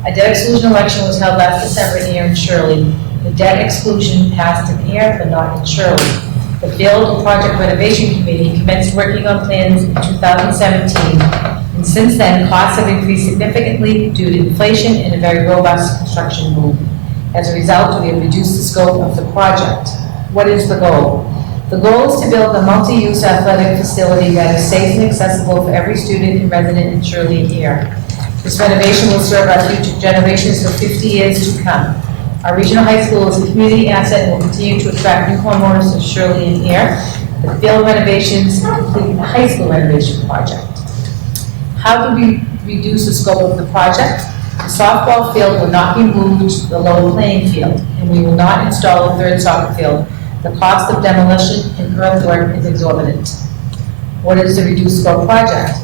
A debt exclusion election was held last December here in Shirley. The debt exclusion passed in here, but not in Shirley. The Field Project Renovation Committee commenced working on plans in 2017, and since then, costs have increased significantly due to inflation and a very robust construction boom. As a result, we have reduced the scope of the project. What is the goal? The goal is to build a multi-use athletic facility that is safe and accessible for every student and resident in Shirley and Erie. This renovation will serve our future generations for 50 years to come. Our regional high school is a community asset and will continue to attract new homeowners to Shirley and Erie. The field renovations complete the high school renovation project. How do we reduce the scope of the project? The softball field will not be moved to the lower playing field, and we will not install a third soccer field. The cost of demolition and earthwork is exorbitant. What is the reduced scope project?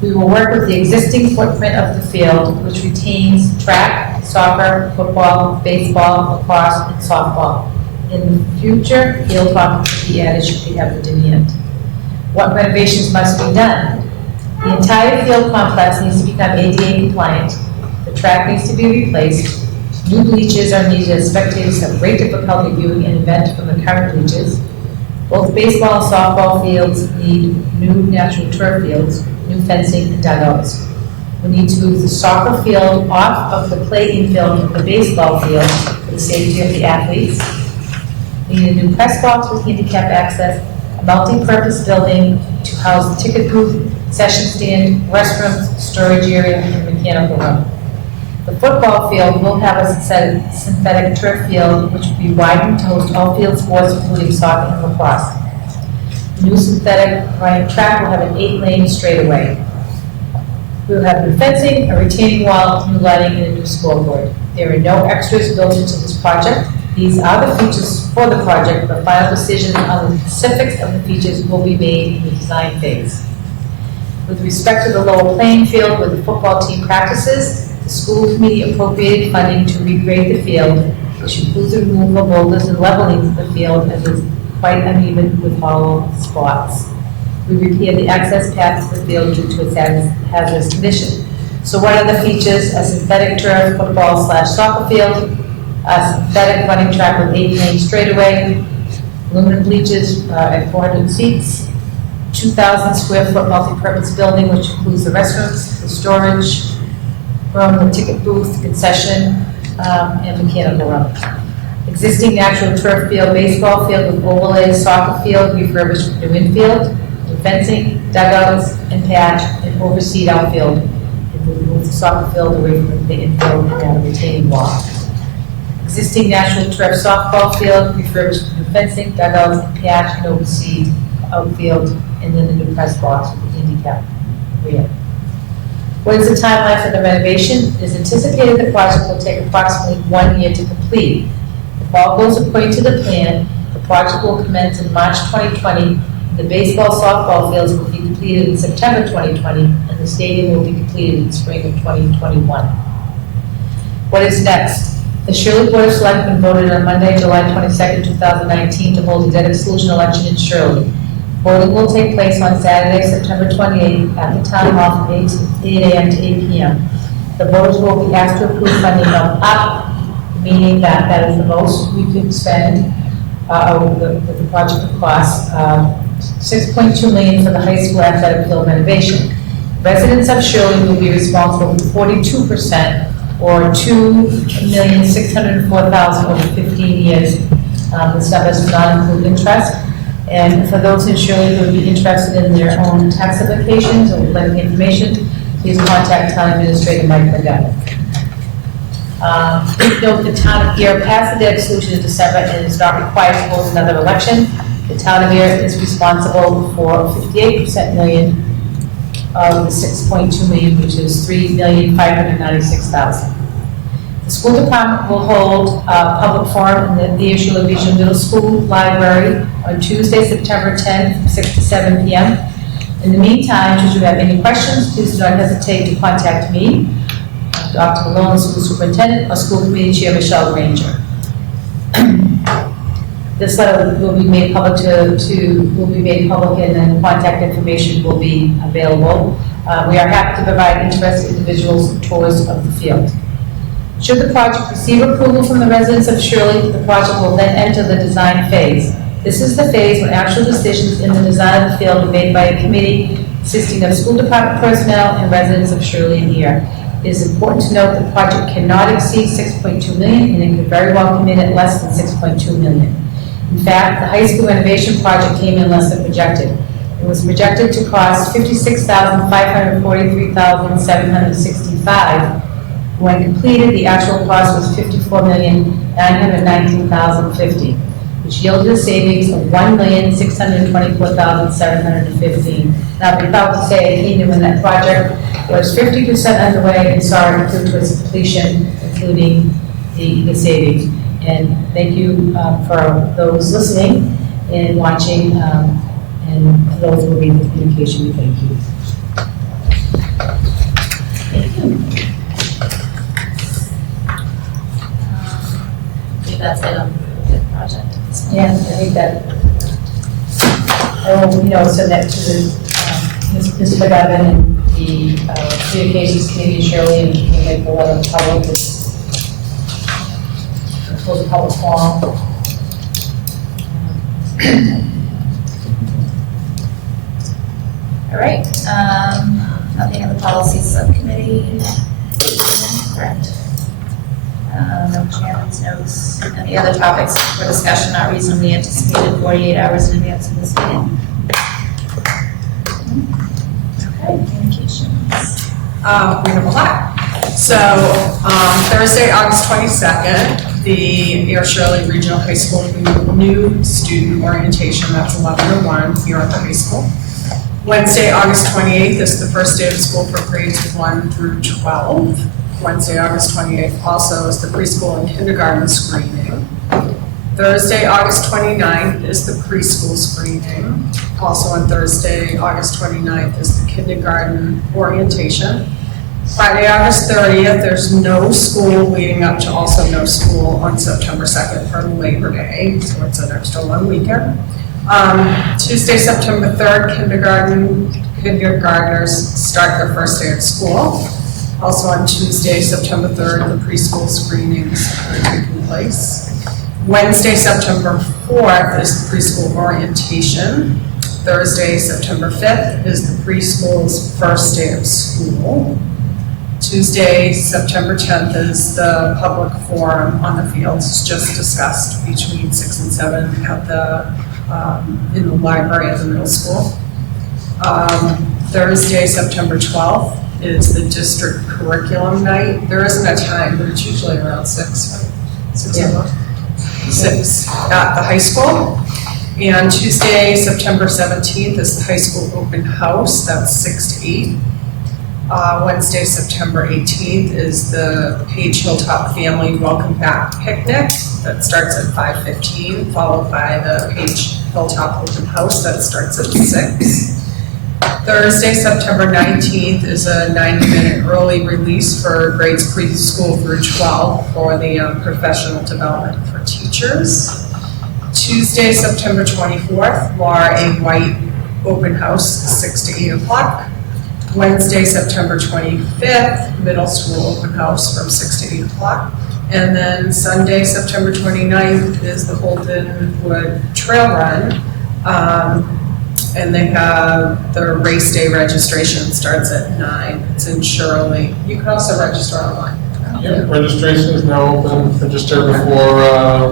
We will work with the existing footprint of the field, which retains track, soccer, football, baseball, lacrosse, and softball. In the future, field hockey should be added should we have the demand. What renovations must be done? The entire field complex needs to become ADA compliant. The track needs to be replaced. New bleachers are needed as spectators have great difficulty viewing an event from the current bleachers. Both baseball and softball fields need new natural turf fields, new fencing, and dugouts. We need to move the soccer field off of the playing field of the baseball field for the safety of the athletes. We need a new press box with handicap access, a multi-purpose building to house the ticket booth, session stand, restrooms, storage area, and mechanical room. The football field will have a synthetic turf field, which will be widened to host all field sports, including soccer and lacrosse. The new synthetic running track will have an 8-lane straightaway. We will have new fencing, a retaining wall, new lighting, and a new scoreboard. There are no extras built into this project. These are the features for the project, but final decision on the specifics of the features will be made in the design phase. With respect to the lower playing field where the football team practices, the school committee appropriated funding to regrade the field, which includes the removal of boulders and leveling the field as it's quite uneven with hollow spots. We repaired the access paths to the field due to its hazardous condition. So what are the features? A synthetic turf football/soccer field, a synthetic running track with 8-lane straightaway, aluminum bleachers at 400 seats, 2,000 square foot multi-purpose building, which includes the restrooms, the storage room, the ticket booth, concession, and mechanical room. Existing natural turf field, baseball field with overlay, soccer field, refurbished new infield, with fencing, dugouts, and patch, and overseed outfield. And we'll move the soccer field away from the infield and add a retaining wall. Existing natural turf softball field, refurbished with new fencing, dugouts, and patch, and overseed outfield, and then the new press box with the handicap area. What is the timeline for the renovation? It is anticipated the project will take approximately 1 year to complete. If all goes according to the plan, the project will commence in March 2020. The baseball, softball fields will be completed in September 2020, and the stadium will be completed in spring of 2021. What is next? The Shirley Board of Selectmen voted on Monday, July 22nd, 2019, to hold a debt exclusion election in Shirley. Voting will take place on Saturday, September 28th, at the town hall from 8 a.m. to 8 p.m. The voters will be asked to approve funding of up, meaning that is the most we could spend with the project cost, $6.2 million for the high school athletic field renovation. Residents of Shirley will be responsible for 42%, or $2,604,000 over 15 years. This number does not include interest. And for those in Shirley who would be interested in their own tax applications or would like the information, please contact Town Administrator Mike McGovern. Note the Town of Air passed the debt exclusion in December and is not required to hold another election. The Town of Air is responsible for 58% million of the 6.2 million, which is $3,596,000. The school department will hold a public forum in the Shirley Regional Middle School Library on Tuesday, September 10th, from 6 to 7 p.m. In the meantime, should you have any questions, please do not hesitate to contact me, Dr. Malone, the school superintendent, or school committee chair, Michelle Granger. This letter will be made public and then contact information will be available. We are happy to provide interested individuals tours of the field. Should the project receive approval from the residents of Shirley, the project will then enter the design phase. This is the phase when actual decisions in the design of the field are made by a committee consisting of school department personnel and residents of Shirley and Air. It is important to note the project cannot exceed $6.2 million, and it could very well come in at less than $6.2 million. In fact, the high school renovation project came in less than projected. It was projected to cost $56,543,765. When completed, the actual cost was $54,919,050, which yielded a savings of $1,624,715. Now, I'd be proud to say I came in when that project was 50% underway and saw it through to its completion, including the savings. And thank you for those listening and watching, and for those who will read the communication, we thank you. Thank you. I think that's it on the project. Yes, I think that, I will, send that to the, Mr. McGovern and the communications committee, Shirley, and we'll make the letter public. Close the public forum. All right, nothing on the policy subcommittee. Correct. No chairman's notes. Any other topics for discussion not reasonably anticipated 48 hours in advance of this meeting? Okay, communications. We have a lot. So, Thursday, August 22nd, the Air Shirley Regional High School new student orientation, that's 11 to 1 here at the high school. Wednesday, August 28th is the first day of school for grades 1 through 12. Wednesday, August 28th also is the preschool and kindergarten screening. Thursday, August 29th is the preschool screening. Also on Thursday, August 29th is the kindergarten orientation. Friday, August 30th, there's no school leading up to also no school on September 2nd for Labor Day, so it's an extra long weekend. Tuesday, September 3rd, kindergartners start their first day of school. Also on Tuesday, September 3rd, the preschool screenings are taking place. Wednesday, September 4th is the preschool orientation. Thursday, September 5th is the preschool's first day of school. Tuesday, September 10th is the public forum on the fields, just discussed between 6 and 7 at the, in the library at the middle school. Thursday, September 12th is the district curriculum night. There isn't a time, but it's usually around 6, right? 6 at the high school. And Tuesday, September 17th is the high school open house, that's 6 to 8. Wednesday, September 18th is the Page Hilltop Family Welcome Back Picnic that starts at 5:15, followed by the Page Hilltop Open House that starts at 6. Thursday, September 19th is a 90-minute early release for grades preschool through 12 for the professional development for teachers. Tuesday, September 24th, Laura A. White Open House, 6 to 8 o'clock. Wednesday, September 25th, middle school open house from 6 to 8 o'clock. And then Sunday, September 29th is the Holden Wood Trail Run. And they have the race day registration starts at 9. It's in Shirley. You can also register online. Yeah, registration is now open. Register before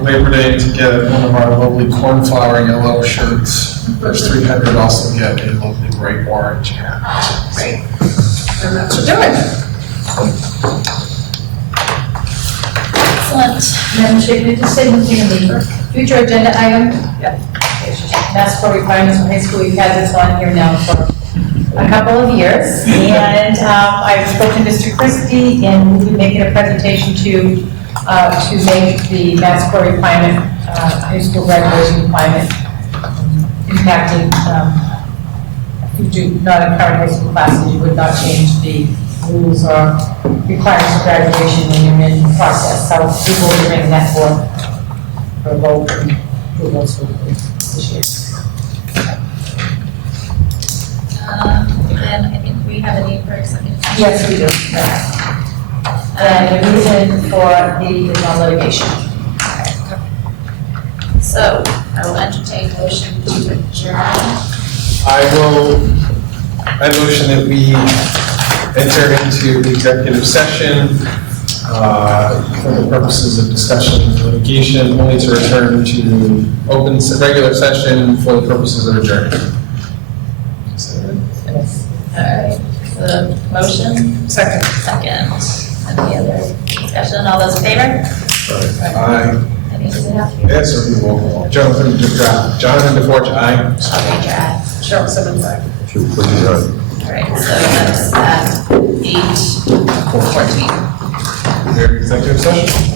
Labor Day to get one of our lovely cornflower yellow shirts. First 300 also get a lovely bright orange hat. Great. And that's what we're doing. Excellent. Madam Chair, can I just say one thing in the future agenda item? Yep. That's for requirements for high school. We've had this on here now for a couple of years. And I've spoken to Mr. Christie, and we'll be making a presentation to make the math score requirement, high school graduation requirement, impacting future, not in current high school classes. You would not change the rules or requirements for graduation when you're in the process. So we will be bringing that forward for a vote and approval this year. And I think we have a need for executive session. Yes, we do. And the reason for the is on litigation. So I will entertain a motion to adjourn. I motion that we enter into executive session for the purposes of discussion and litigation, only to return to open regular session for the purposes of adjournment. Yes. All right, the motion, Second. second. Any other discussion? All those in favor? Aye. Any does it have to be? Yes, or we will roll call. Jonathan DeForge, aye. I'll read your ad. Cheryl Simmons, aye. All right, so that's at 8:14. Executive session.